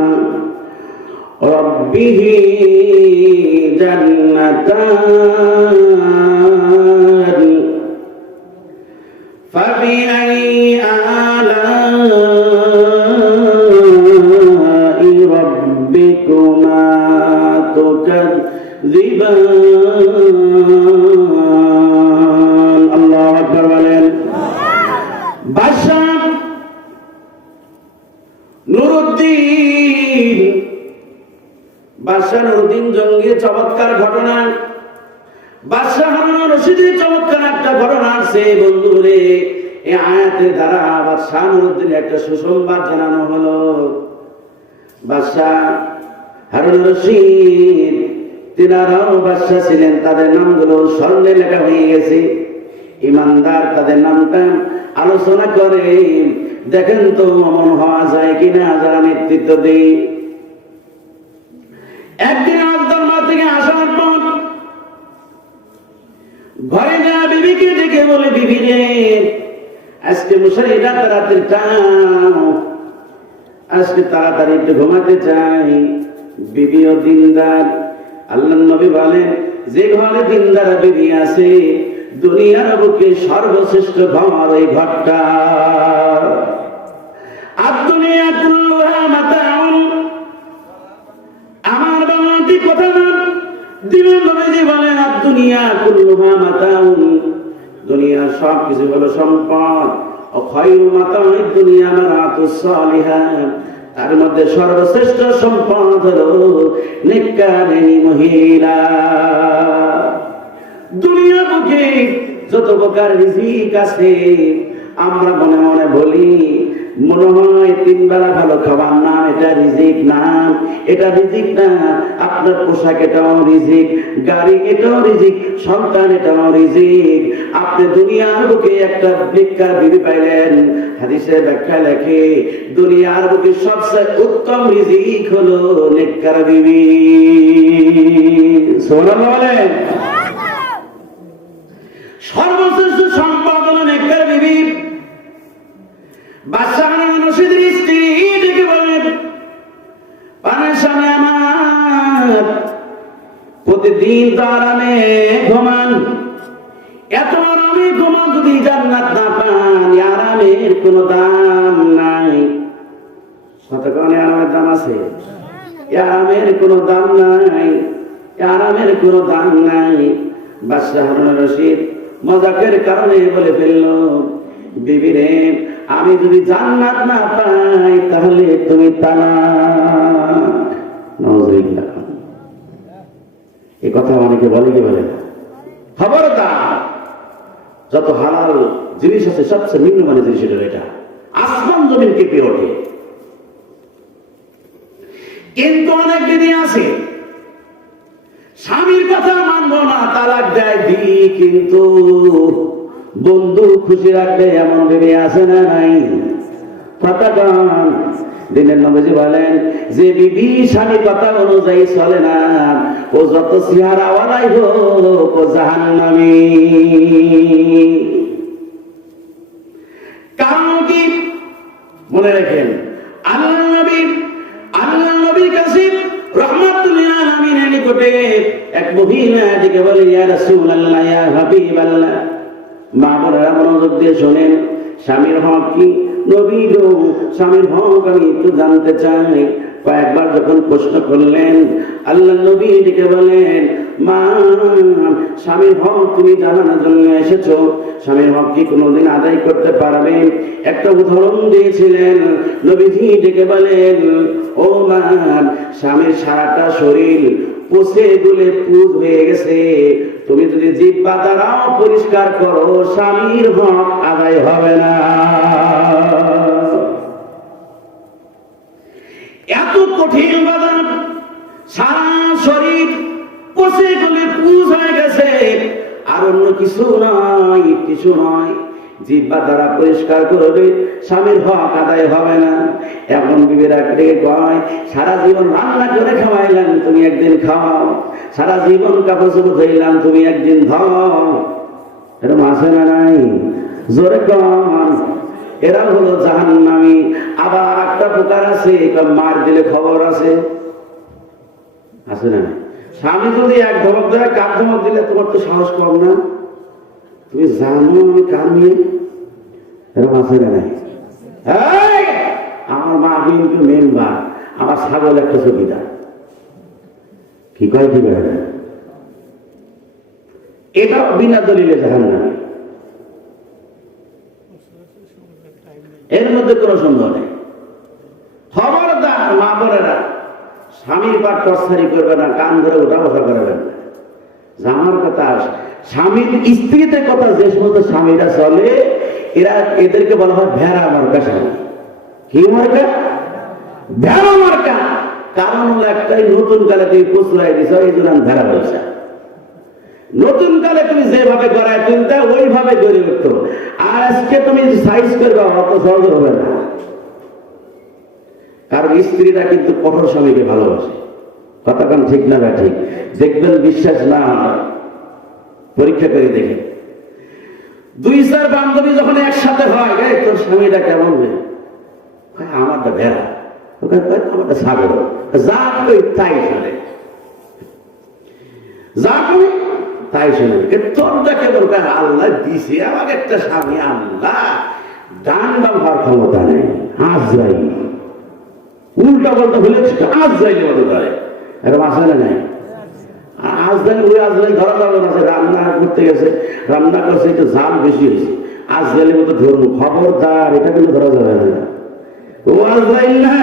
রাব্বিহি জান্নাতান ফাবিআইয়ি আলাই রাব্বিকুমা তুকাযযিবান। আল্লাহু আকবার বলেন। বাদশাহ নুরুদ্দিন জঙ্গি চমৎকার ঘটনা। বাদশাহ হারুন রশিদের চমৎকার একটা ঘটনা আছে বন্ধুরে। এই আয়াতের দ্বারা বাদশাহ নুরুদ্দিনের একটা সুসংবাদ জানানো হলো। বাদশাহ হারুন রশিদ তিনারাও বাদশাহ ছিলেন, তাদের নামগুলো স্বর্ণে লেখা হয়ে গেছে। ইমানদার তাদের নামটা আলোচনা করে দেখেন তো অমন হওয়া যায় কিনা, যারা নেতৃত্ব দেয়। একদিন আজদরমা থেকে আসার পর ঘরে যা বিবিকে ডেকে বলে, বিবি রে আজকে মশারি রাতারাতি টাও, আজকে তাড়াতাড়ি একটু ঘুমাতে চাই। বিবিও দিনদার। আল্লাহর নবী বলেন, যে ঘরে দিনদার বিবি আছে, দুনিয়ার বুকে সর্বশ্রেষ্ঠ ঘর ওই ঘরটা। আদ-দুনিয়া কুল্লুহা মাতাউন। আমার বাংলাটি কথা না, দিনের নবীজি বলেন, আদ-দুনিয়া কুল্লুহা মাতাউন, দুনিয়ার সব কিছু হলো সম্পদ। ও খায়রু মাতাউদ দুনিয়া মারাতুস সালিহাত, তার মধ্যে সর্বশ্রেষ্ঠ সম্পদ হলো নেককারিনী মহিলা। দুনিয়া বুকে যত প্রকার রিজিক আছে, আমরা মনে মনে বলি মনে হয় 3 বেলা ভালো খাবার নাম এটা রিজিক নাম, এটা রিজিক না। আপনার পোশাক এটাও রিজিক, গাড়ি এটাও রিজিক, সন্তান এটাও রিজিক। আপনি দুনিয়ার বুকে একটা নেককার বিবি পাইলেন, হাদিসের ব্যাখ্যা লেখে দুনিয়ার বুকে সবচেয়ে উত্তম রিজিক হলো নেককার বিবি। সুবহানাল্লাহ বলেন। সর্বশ্রেষ্ঠ সম্পদ হলো নেককার বিবি। বাদশাহ হারুন রশিদের স্ত্রী ডেকে বলেন, পানের সামনে আমার প্রতিদিন তো আরামে ঘুমান, এত আরামে ঘুমান যদি জান্নাত না পান, আরামের কোনো দাম নাই। কতক্ষণে আরামের দাম আছে? আরামের কোনো দাম নাই, আরামের কোনো দাম নাই। বাদশাহ হারুন রশিদ মজাকের কারণে বলে ফেলল, বিবি রে, আমি যদি জান্নাত না পাই তাহলে তুমি তালাক। নাউযুবিল্লাহ। এই কথা অনেকে বলে কি বলে না? খবরদার, যত হালাল জিনিস আছে সবচেয়ে নিম্নমানের জিনিস এটা। আসমান জমিন কেঁপে ওঠে। কিন্তু অনেক বিধি আছে, স্বামীর কথা মানবো না, তালাক দেয় দিই, কিন্তু বন্ধু খুশি রাখবে এমন ভেবে আসে না নাই? কথাগান দিনের নবীজি বলেন, যে বিবি স্বামী কথা অনুযায়ী চলে না, ও যত চেহারা ওয়ালাই হোক ও জাহান্নামী। কারণ কি? মনে রাখেন, আল্লাহ নবীর কাছে রাহমাতুল লিল আলামিনের নিকটে এক মহিলা ডেকে বলে, ইয়া রাসূলুল্লাহ, ইয়া হাবিবাল্লাহ। মা বোনেরা মনোযোগ দিয়ে শোনেন, স্বামীর হক কি? নবী গো, স্বামীর হক আমি একটু জানতে চাই। কয়েকবার যখন প্রশ্ন করলেন, আল্লাহ নবী ডেকে বলেন, মা, স্বামীর হক তুমি জানানোর জন্য এসেছো, স্বামীর হক কি কোনোদিন আদায় করতে পারবে? একটা উদাহরণ দিয়েছিলেন। নবীজি ডেকে বলেন, ও মা, স্বামীর সারাটা শরীর পচে গলে পুজ হয়ে গেছে, তুমি যদি জিহ্বা দ্বারাও পরিষ্কার করো, স্বামীর হক আদায় হবে না। এত কঠিন বাদাম, সারা শরীর পচে গলে পুজ হয়ে গেছে, আর অন্য কিছু নয়, জিহ্বা দ্বারা পরিষ্কার করবে, স্বামীর হক আদায় হবে না। এমন বিবিরা ডেকে কয়, সারা জীবন রান্না করে খাওয়াইলাম, তুমি একদিন খাওয়াও, সারা জীবন কাপড় চোপড় ধুইলাম, তুমি একদিন ধোও। এরকম আছে না নাই? জোরে কন। এরা হলো জাহান্নামী। আবার একটা প্রকার আছে, মার দিলে খবর আছে না? স্বামী যদি এক ধমক দেয়, কার ধমক দিলে তোমার তো সাহস কম না? তুমি জানো আমি কার নিয়ে? এরকম আছে না নাই? আমার মা কিন্তু মেম্বার, আমার ছাগল একটা চকিদার। কি কয়? কি করে? এটা বিনা দলিলে জাহান্নামী। এর মধ্যে কোনো সন্দেহ নেই। খবরদার মা বোনেরা, স্বামীর পা টর্চারি করবে না, কান ধরে ওঠা বসা করবেন না। আমার কথা, স্বামীর স্ত্রীদের কথা যে সমস্ত স্বামীরা চলে, এদেরকে বলা হয় ভেড়া মার্কা স্বামী। কি মার্কা? ভেড়া মার্কা। কারণ হলো একটাই, নতুন কালে তুমি প্রশ্রয় দিছ, এই জন্য ভেড়া বলছে। নতুন কালে তুমি যেভাবে গড়ায় তুলতে, ওইভাবে গড়ে উঠতো। আর আজকে তুমি সাইজ করবে, অত সহজ হবে না। কারণ স্ত্রীরা কিন্তু কঠোর স্বামীকে ভালোবাসে। কথাটা ঠিক না? ঠিক। দেখবেন, বিশ্বাস না পরীক্ষা করে দেখে। 2-4 বান্ধবী যখন একসাথে হয়, তোর স্বামীটা কেমন? আমারটা ভেড়া, আমারটা ছাগল, যা কই তাই শোনে, যা কই তাই শোনে। তোরটা কেমন? আল্লাহ দিছে আমাকে একটা স্বামী, আল্লাহ ডান বাম হওয়ার ক্ষমতা নেই। আজ যাই উল্টা বলতে হলে আজ যাইলে বলতে পারে। এরকম আসে না নাই? আজ যাই ওই আজ যাই ধরা যাবে না। রান্না করতে গেছে, রান্না করছে, একটু ঝাল বেশি হয়েছে, আজ যাইলে মতো ধরবো। খবরদার, এটা কিন্তু ধরা যাবে না। ও আজ যাই না,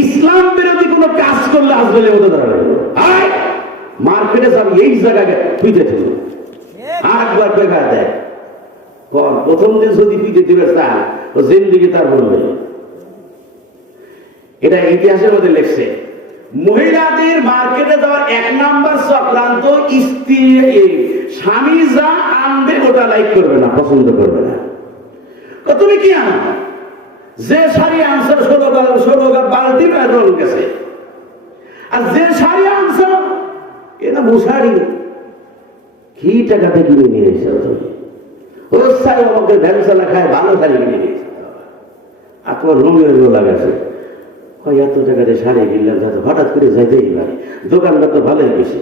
ইসলাম বিরোধী কোনো কাজ করলে আজ যাইলে মতো ধরা যাবে। মার্কেটে যাবি, এই জায়গায় পিঠে ছিল আর একবার বেকার দেয়। প্রথম দিন যদি পিঠে দিবে চান, ও জিন্দিগি তার বলবে এটা ইতিহাসের মধ্যে লেখছে। মহিলাদের মার্কেটে যাওয়ার 1 নাম্বার চক্রান্ত, স্ত্রী স্বামী যা আনবে ওটা লাইক করবে না, পছন্দ করবে না। তুমি কি আনো? যে শাড়ি আনছো 16 বালতি রং গেছে, আর যে শাড়ি আনছো এটা মুশাড়ি, কি টাকাতে কিনে নিয়ে এসে তুমি? ও শাড়ি আমাকে ভ্যানসালা খায়, ভালো শাড়ি কিনে নিয়ে এসে, আর তোমার রঙের লাগাছে এত টাকাতে শাড়ি কিনলাম, হঠাৎ করে যাইতেই পারে, দোকানটা তো ভালোই বেশি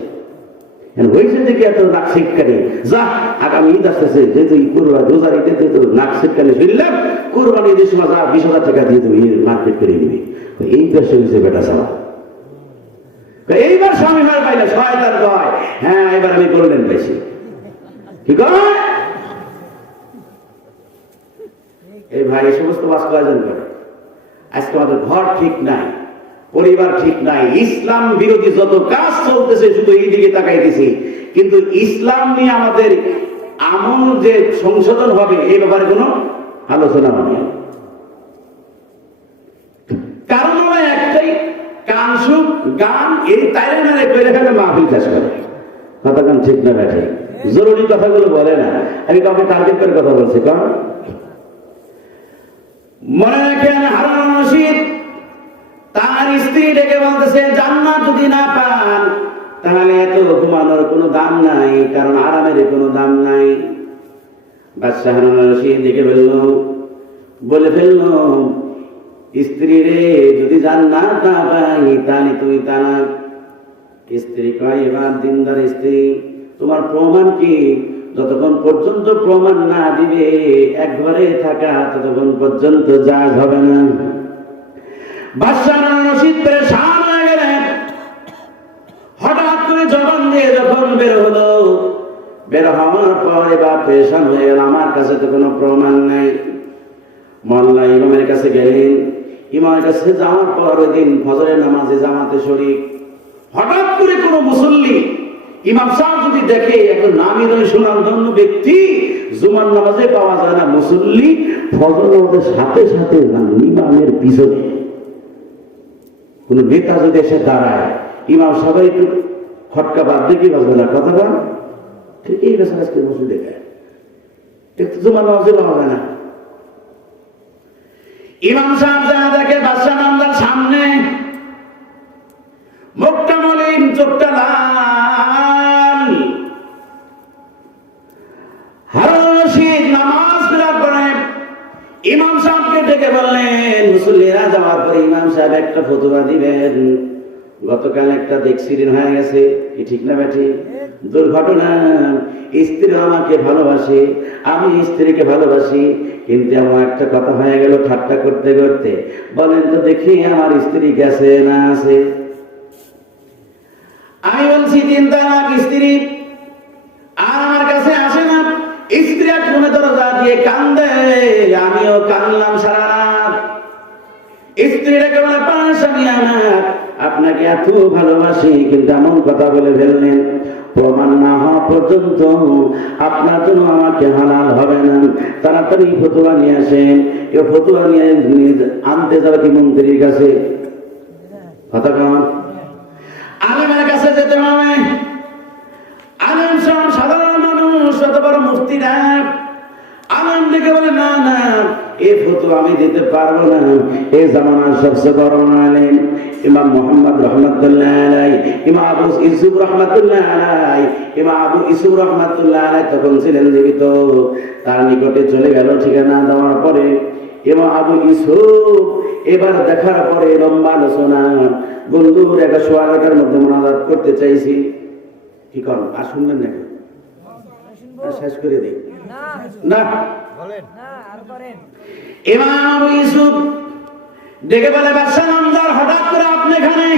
হয়েছে দেখি এত নাক শিক্ষানি। যা আগামী ঈদ আসতেছে, যেহেতু কোরবানি রোজার ঈদে যেহেতু নাক শিক্ষানি শুনলাম, কোরবানি ঈদের সময় যা 20,000 টাকা দিয়ে তুমি মার্কেট করে নিবি। এই দেশে হয়েছে বেটা চাওয়া। এইবার স্বামী হয় পাইলে শয়তান কয়, হ্যাঁ এবার আমি করলেন পাইছি। কি কয়? এই ভাই এই সমস্ত বাস্তবায়ন করে। আজকে আমাদের ঘর ঠিক নাই, পরিবার ঠিক নাই, ইসলাম বিরোধী যত কাজ চলতেছে শুধু এই দিকে তাকাইতেছি, কিন্তু ইসলাম নিয়ে আমাদের আমল যে সংশোধন হবে এই ব্যাপারে কোনো আলোচনা হবে। কারণ হলো একটাই, কানসুক গান এই তাইরে মেরে করে ফেলে মাহফিল চাষ করে। কথা গান ঠিক না ব্যাঠে, জরুরি কথাগুলো বলে না। আমি কাউকে টার্গেট করে কথা বলছি। কারণ মনে রাখেন, হারুন রশিদ তার স্ত্রী ডেকে বলতেছে, জান্নাত যদি না পান তাহলে এত ঘুমানোর কোনো দাম নাই, কারণ আরামের কোনো দাম নাই। বাদশাহ হারুন রশিদ ডেকে বলে ফেলল, স্ত্রী রে, যদি জান্নাত না পাই তাহলে তুই তালাক। স্ত্রী কয়, এবার দিনদার স্ত্রী, তোমার প্রমাণ কি? যতক্ষণ পর্যন্ত প্রমাণ না দিবে এক ঘরে থাকা, ততক্ষণ পর্যন্ত জায়েজ হবে না। বাদশাহ হারুন রশিদ পেরেশান হয়ে গেলেন। হঠাৎ করে জবান দিয়ে যখন বের হলো, বের হওয়ার পরে বা পেরেশান হয়ে গেল, আমার কাছে তো কোনো প্রমাণ নেই। মোল্লা ইমামের কাছে গেলেন। ইমামের কাছে যাওয়ার পর ওই দিন ফজরের নামাজে জামাতে শরীক। হঠাৎ করে কোনো মুসল্লি ইমাম সাহেব যদি দেখে, একজন নামী দামি সুনামধন্য ব্যক্তি, জুমার নামাজে পাওয়া যায় না মুসল্লি, ফজর নামাজের সাথে সাথে ইমামের পিছনে কোন নেতা যদি এসে দাঁড়ায়, ইমাম সবাই একটু খটকা বাদ দিয়ে কি বাজবে না, কথা বল ঠিক এই বেশ আজকে বসে দেখে একটু জুমার নামাজে পাওয়া যায় না। ইমাম সাহেব যা দেখে বাদশাহ নামদার সামনে, মুখটা মলিন, চোখটা লাল। হারুন রশিদ নামাজ ফেরার পরে ইমাম সাহেবকে ডেকে বললেন, মুসল্লিরা যাওয়ার পরে ইমাম সাহেব একটা ফতোয়া দিবেন। গতকাল একটা অ্যাক্সিডেন্ট হয়ে গেছে, কি ঠিক না বেঠি? দুর্ঘটনা। স্ত্রী আমাকে ভালোবাসে, আমি স্ত্রীকে ভালোবাসি, কিন্তু আমার একটা কথা হয়ে গেল ঠাট্টা করতে করতে। বলেন তো দেখি আমার স্ত্রী গেছে না আছে? আমি বলছি 3 তালাক স্ত্রী, আর আমার কাছে আসে না। স্ত্রী এক রুমে দরজা দিয়ে কান্দে, আমিও কানলাম সারা রাত। স্ত্রীটাকে বলে, স্বামী আমার আপনাকে এত ভালোবাসি, কিন্তু এমন কথা বলে ফেললেন, প্রমাণ না হওয়া পর্যন্ত আপনার জন্য আমাকে হালাল হবে না। তাড়াতাড়ি ফতোয়া নিয়ে আসেন। এ ফতোয়া নিয়ে আনতে যাবে কি মন্ত্রীর কাছে? কথা কেমন? আলেমের কাছে যেতে হবে। আলেম সব সাধারণ মানুষ, অত বড় মুফতি না। আলেম দিকে বলে, না না, এই ফতোয়া আমি দিতে পারবো না। এই জামানার সবচেয়ে বড় আলেম ইমাম মুহাম্মদ রহমাতুল্লাহ আলাইহি, ইমাম আবু ইউসুফ রহমাতুল্লাহ আলাইহি, ইমাম আবু ইউসুফ রহমাতুল্লাহ আলাইহি তখন ছিলেন জীবিত। তার নিকটে চলে গেল ঠিকানা দেওয়ার পরে। ইমাম আবু ইউসুফ এবার দেখার পরে লম্বা আলোচনা, বন্ধুর 11:15 মধ্যে মোনাজাত করতে চাইছি। কি করেন? আর শুনবেন নাকি? শেষ করে দিই না, ইমাম আবু ইউসুফ ডেকে বলে, বাদশাহ নামদার, হঠাৎ করে আপনি এখানে?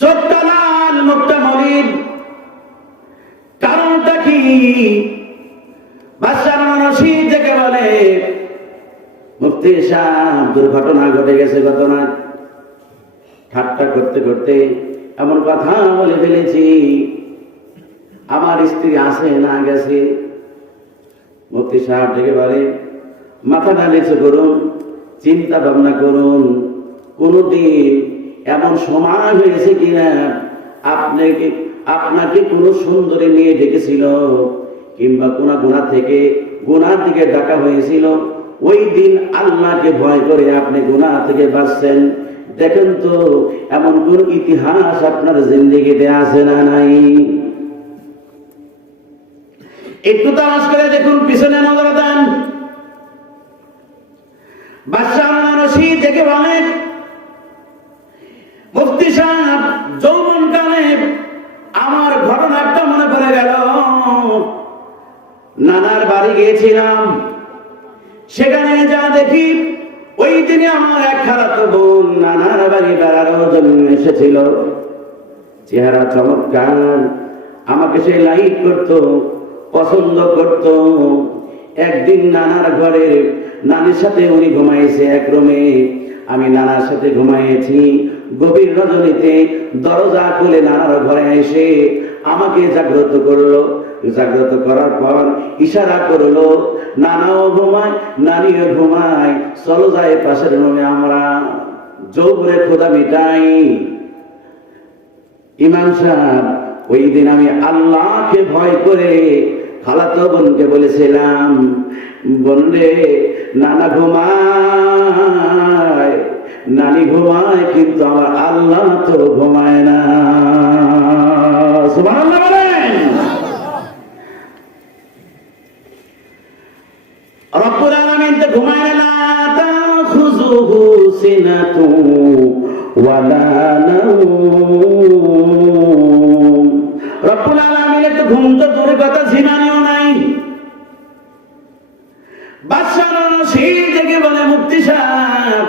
চোখটা লাল, মুখটা মলিন, কারণটা কি? বাদশাহ রশিদ ডেকে বলে, মুফতি সাহেব, দুর্ঘটনা ঘটে গেছে। ঘটনা ঠাট্টা করতে করতে এমন কথা বলে ফেলেছি, আমার স্ত্রী আছে না গেছে। মুফতি সাহেব ডেকে বলে, মাথা নিচু করুন, চিন্তা ভাবনা করুন, কোনদিন এমন সময় হয়েছে কিনা আপনাকে কোন সুন্দরী মেয়ে ডেকেছিল কিংবা কোন গুনার দিকে ডাকা হয়েছিল, ওই দিন আল্লাহকে ভয় করে আপনি গুনাহ থেকে বাঁচছেন? দেখেন তো এমন কোন ইতিহাস আপনার জিন্দেগিতে আছে না নাই? একটু তালাশ করে দেখুন, পিছনে নজর দেন। বাদশাহ রশিদ দেখে বলেন, মুফতি সাহেব যৌবনকালে আমার ঘটনা একটা মনে পড়ে গেল। নানার বাড়ি গিয়েছিলাম, সেখানে যা দেখি, ওই দিনে আমার এক খালাতো বোন নানার বাড়ি বেড়ানোর জন্য এসেছিল। চেহারা চমৎকার, আমাকে সে লাইক করত, পছন্দ করত। একদিন নানার ঘরে নানির সাথে উনি ঘুমাইছে এক রুমে, আমি নানার সাথে ঘুমাইছি। গভীর রজনীতে দরজা খুলে নানার ঘরে এসে আমাকে জাগ্রত করলো। জাগ্রত করার পর ইশারা করলো, নানাও ঘুমায়, নানিও ঘুমায়, চলো যাই পাশের রুমে, আমরা যৌবনের ক্ষুধা মিটাই। ইমাম সাহেব, ওই দিন আমি আল্লাহকে ভয় করে খালাতো বোনকে বলেছিলাম, বোন রে, নানা ঘুমায়, নানি ঘুমায়, কিন্তু আমার আল্লাহ তো ঘুমায় না। সুবহানাল্লাহ বলেন। রব্বুল আলামিন তো ঘুমায় না, তাখুযুহু সিনাতু ওয়ালা নাওম। রব্বুল আলামিনের তো ঘুম তো দূরের কথা, ঝিমানিও নাই। বাদশাহ রশিদ থেকে বলে, মুফতি সাহেব,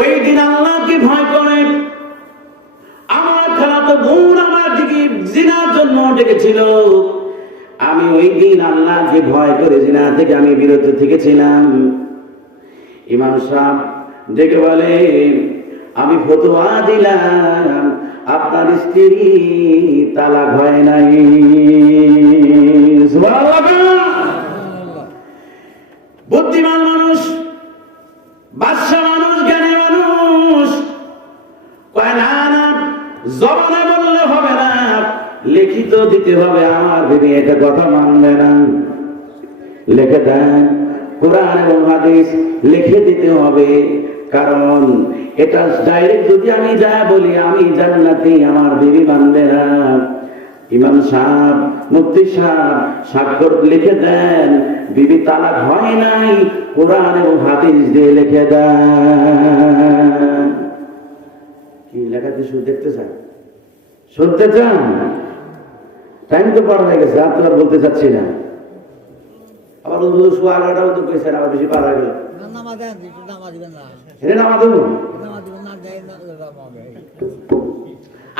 ওই দিন আল্লাহকে ভয় করে আমার খালাতো বোন আমার দিকে জিনার জন্য ডেকেছিল। আমি ওই দিন আল্লাহকে ভয় করে জিনা থেকে আমি বিরত থেকেছিলাম। ইমাম সাহেব ডেকে বলে, আমি ফতোয়া দিলাম আপনার স্ত্রী তালাক হয় নাই। বুদ্ধিমান মানুষ, বাদশা মানুষ, জ্ঞানী মানুষ কয়, না না, জবানে বললে হবে না, লিখিত দিতে হবে। আমার বিবি এটা কথা মানবে না, লিখে দেন। কোরআন এবং হাদিস লিখে দিতে হবে, কারণ এটা ডাইরেক্ট যদি আমি যা বলি আমি জান্নাতি, আমার বিবি মানবে না। ইমাম সাহেব, মুফতি সাহেব স্বাক্ষর লিখে দেন, বিবি তালাক হয় নাই, কোরআন এবং হাদিস দিয়ে লিখে দেন। কি লেখা কি শুধু দেখতে চান, শুনতে চান? টাইম তো পার হয়ে গেছে, আর তো আর বলতে চাচ্ছি না। আবার সোয়া 11টাও তো কইছেন, আবার বেশি পার হয়ে গেল।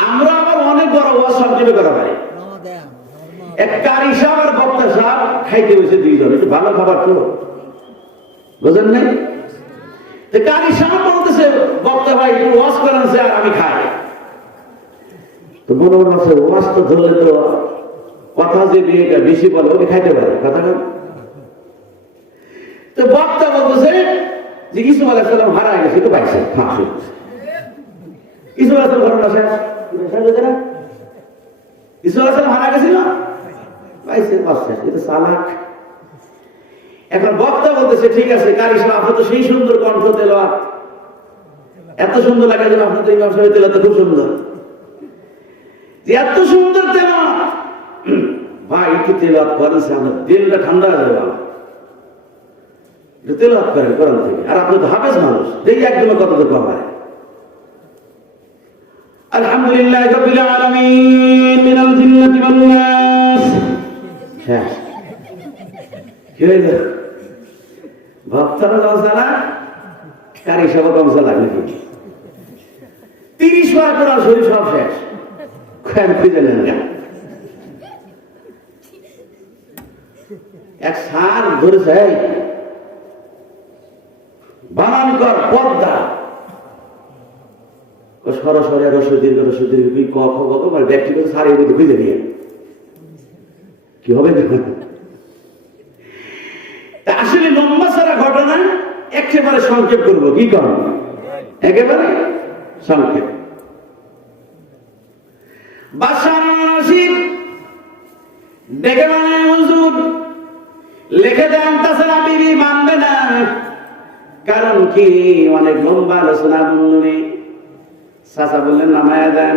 আমরা আবার অনেক বড় ওয়াজ সবচেয়ে করা পারি। এক কারি সাহেব আর বক্তা সাহেব খাইতে বসে দুইজন, একটু ভালো খাবার তো বুঝেন নাই? কারি সাহেব বলতেছে, বক্তা ভাই একটু ওয়াজ করেন, আর আমি খাই। তো মনে মনে আছে, ওয়াজ তো ধরলে তো কথা যে বিয়েটা বেশি বলে ওকে খাইতে পারে, কথা বল। তো বক্তা বলতেছে যে ইসুফ আলাইহিস সালাম হারায় গেছে, তো পাইছে ইসুফ আলাইহিস সালাম ঘটনা শেষ হয়েছে না? ইসুফ আলাইহিস সালাম হারা গেছিল, পাইছে, পাচ্ছে, এটা চালাক। এখন বক্তা বলতেছে, ঠিক আছে কারি সাহেব, আপনি তো সেই সুন্দর কণ্ঠ, তেলাওয়াত এত সুন্দর লাগে, যেন আপনি তো ইমাম সাহেবের তেলাওয়াত খুব সুন্দর, এত সুন্দর তেলাওয়াত, ভাই একটু তেলাওয়াত করেন, আপনার দিলটা ঠান্ডা হয়ে যাবে, বাবা তেলাওয়াত করেন কোরআন থেকে। আর আপনি তো হাফেজ মানুষ, দেখি একদম কতটুকু হয়। আলহামদুলিল্লাহ রাব্বিল আলামিন, মিনাল জিন্নাতি ওয়ান নাস। হ্যাঁ, কি হইলো? ভক্তরা জলসালা, কারি সব জলসালা নাকি? 30 বার কোরআন শরীফ সব শেষ, কেন খুঁজে নেন না? এক সার ধরেছে, বানান কর পর্দা, সরাসরি রসদীর্ঘ কত ব্যক্তিগত সারি মধ্যে খুঁজে নিয়ে কি হবে দেখুন। আসলে লম্বা সারা ঘটনা একেবারে সংক্ষেপ করবো, কি করেন? একেবারে সংক্ষেপ। বাদশাহ রশিদ ডেকে বলে, হুজুর লিখে দেন, তাছাড়া বিবি মানবে না। কারণ কি? অনেক লম্বা আলোচনা বললেন। চাচা বললেন, নামায়া দেন।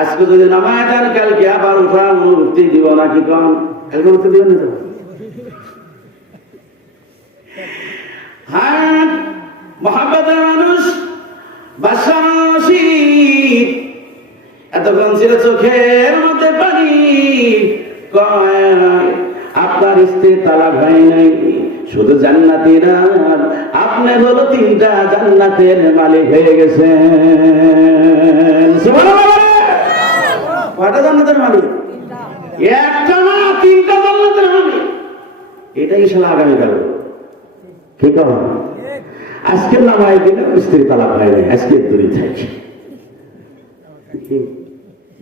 আজকে যদি নামায়া দেন, কালকে আবার উঠা উঠতে দিব নাকি? কম কালকে উঠতে দিব না তো? হ্যাঁ, মহাব্বতের মানুষ বাদশাহ রশিদ এতক্ষণ ছিল চোখের মধ্যে পানি। আপনার স্ত্রী তালাক হয় নাই, শুধু জান্নাতি না, আপনি হলো 3টা জান্নাতের মালিক হয়ে গেছেন। কয়টা জান্নাতের মালিক? একটা না, 3টা জান্নাতের মালিক। এটাই শালা আগামীকাল ঠিক আছে। আজকে নামাই দিলে স্ত্রী তালাক হয় নাই, আজকে দূরে থাকি।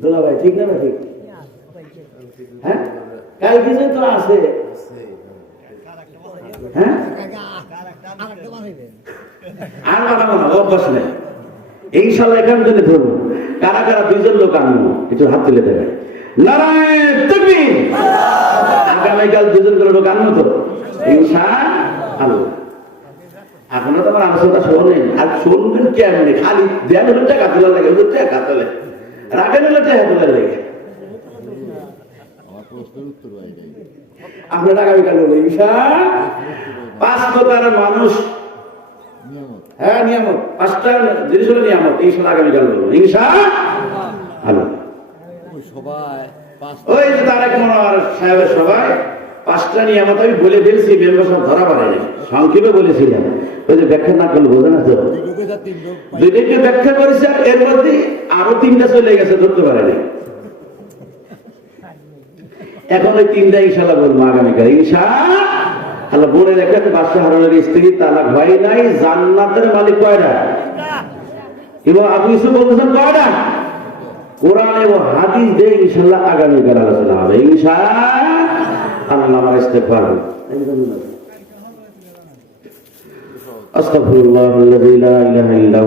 দোলা ভাই ঠিক না? ঠিক। হ্যাঁ, কালকে যে তো আছে। হ্যাঁ, আর বানাবো না, অভ্যাস নেই। ইনশাল্লাহ এখান থেকে ধরবো। কারা কারা 2জন লোক আনবো, একটু হাত তুলে দেবে। নারায়ণ তাকবীর। আগামীকাল 2জন করে লোক আনবো তো ইনশাআল্লাহ। এখনো তো আমার আলোচনা শোনেন, আর শুনবেন কেমনি? খালি দেন হলে টাকা তোলা লাগে, টাকা তোলে, রাখেন হলে টাকা তোলা লাগে। আপনার আগামীকাল বলবো ইনশাআল্লাহ। 5 প্রকারের মানুষ, হ্যাঁ নিয়ামত, 5টা জিনিস হলো নিয়ামত। ইনশাআল্লাহ আগামীকাল বলবো ইনশাআল্লাহ। ওই যে তারেক মনোয়ার সাহেবের সবাই 5টা নিয়ামত আমি বলে ফেলছি, মেম্বার সব ধরা পড়েনি, সংক্ষেপে বলেছিলাম। ওই যে ব্যাখ্যা না করলে বোঝে না তো, দুইটাকে ব্যাখ্যা করেছে, আর এর মধ্যে আরো 3টা চলে গেছে, ধরতে পারেনি। এখন ওই 3টা ইনশাআল্লাহ বলবো আগামীকাল ইনশাআল্লাহ। বলে রেখেন, বাদশাহ হারুনের স্ত্রী তালাক হয় নাই, জান্নাতের মালিক কয়টা? এবং আবু ইউসুফ বলতেছেন কয়টা? কোরআন এবং হাদিস দিয়ে ইনশাআল্লাহ আগামীকাল আলোচনা হবে ইনশাআল্লাহ। আমার ইস্তেগফার, আস্তাগফিরুল্লাহ আল্লাযী লা ইলাহা ইল্লা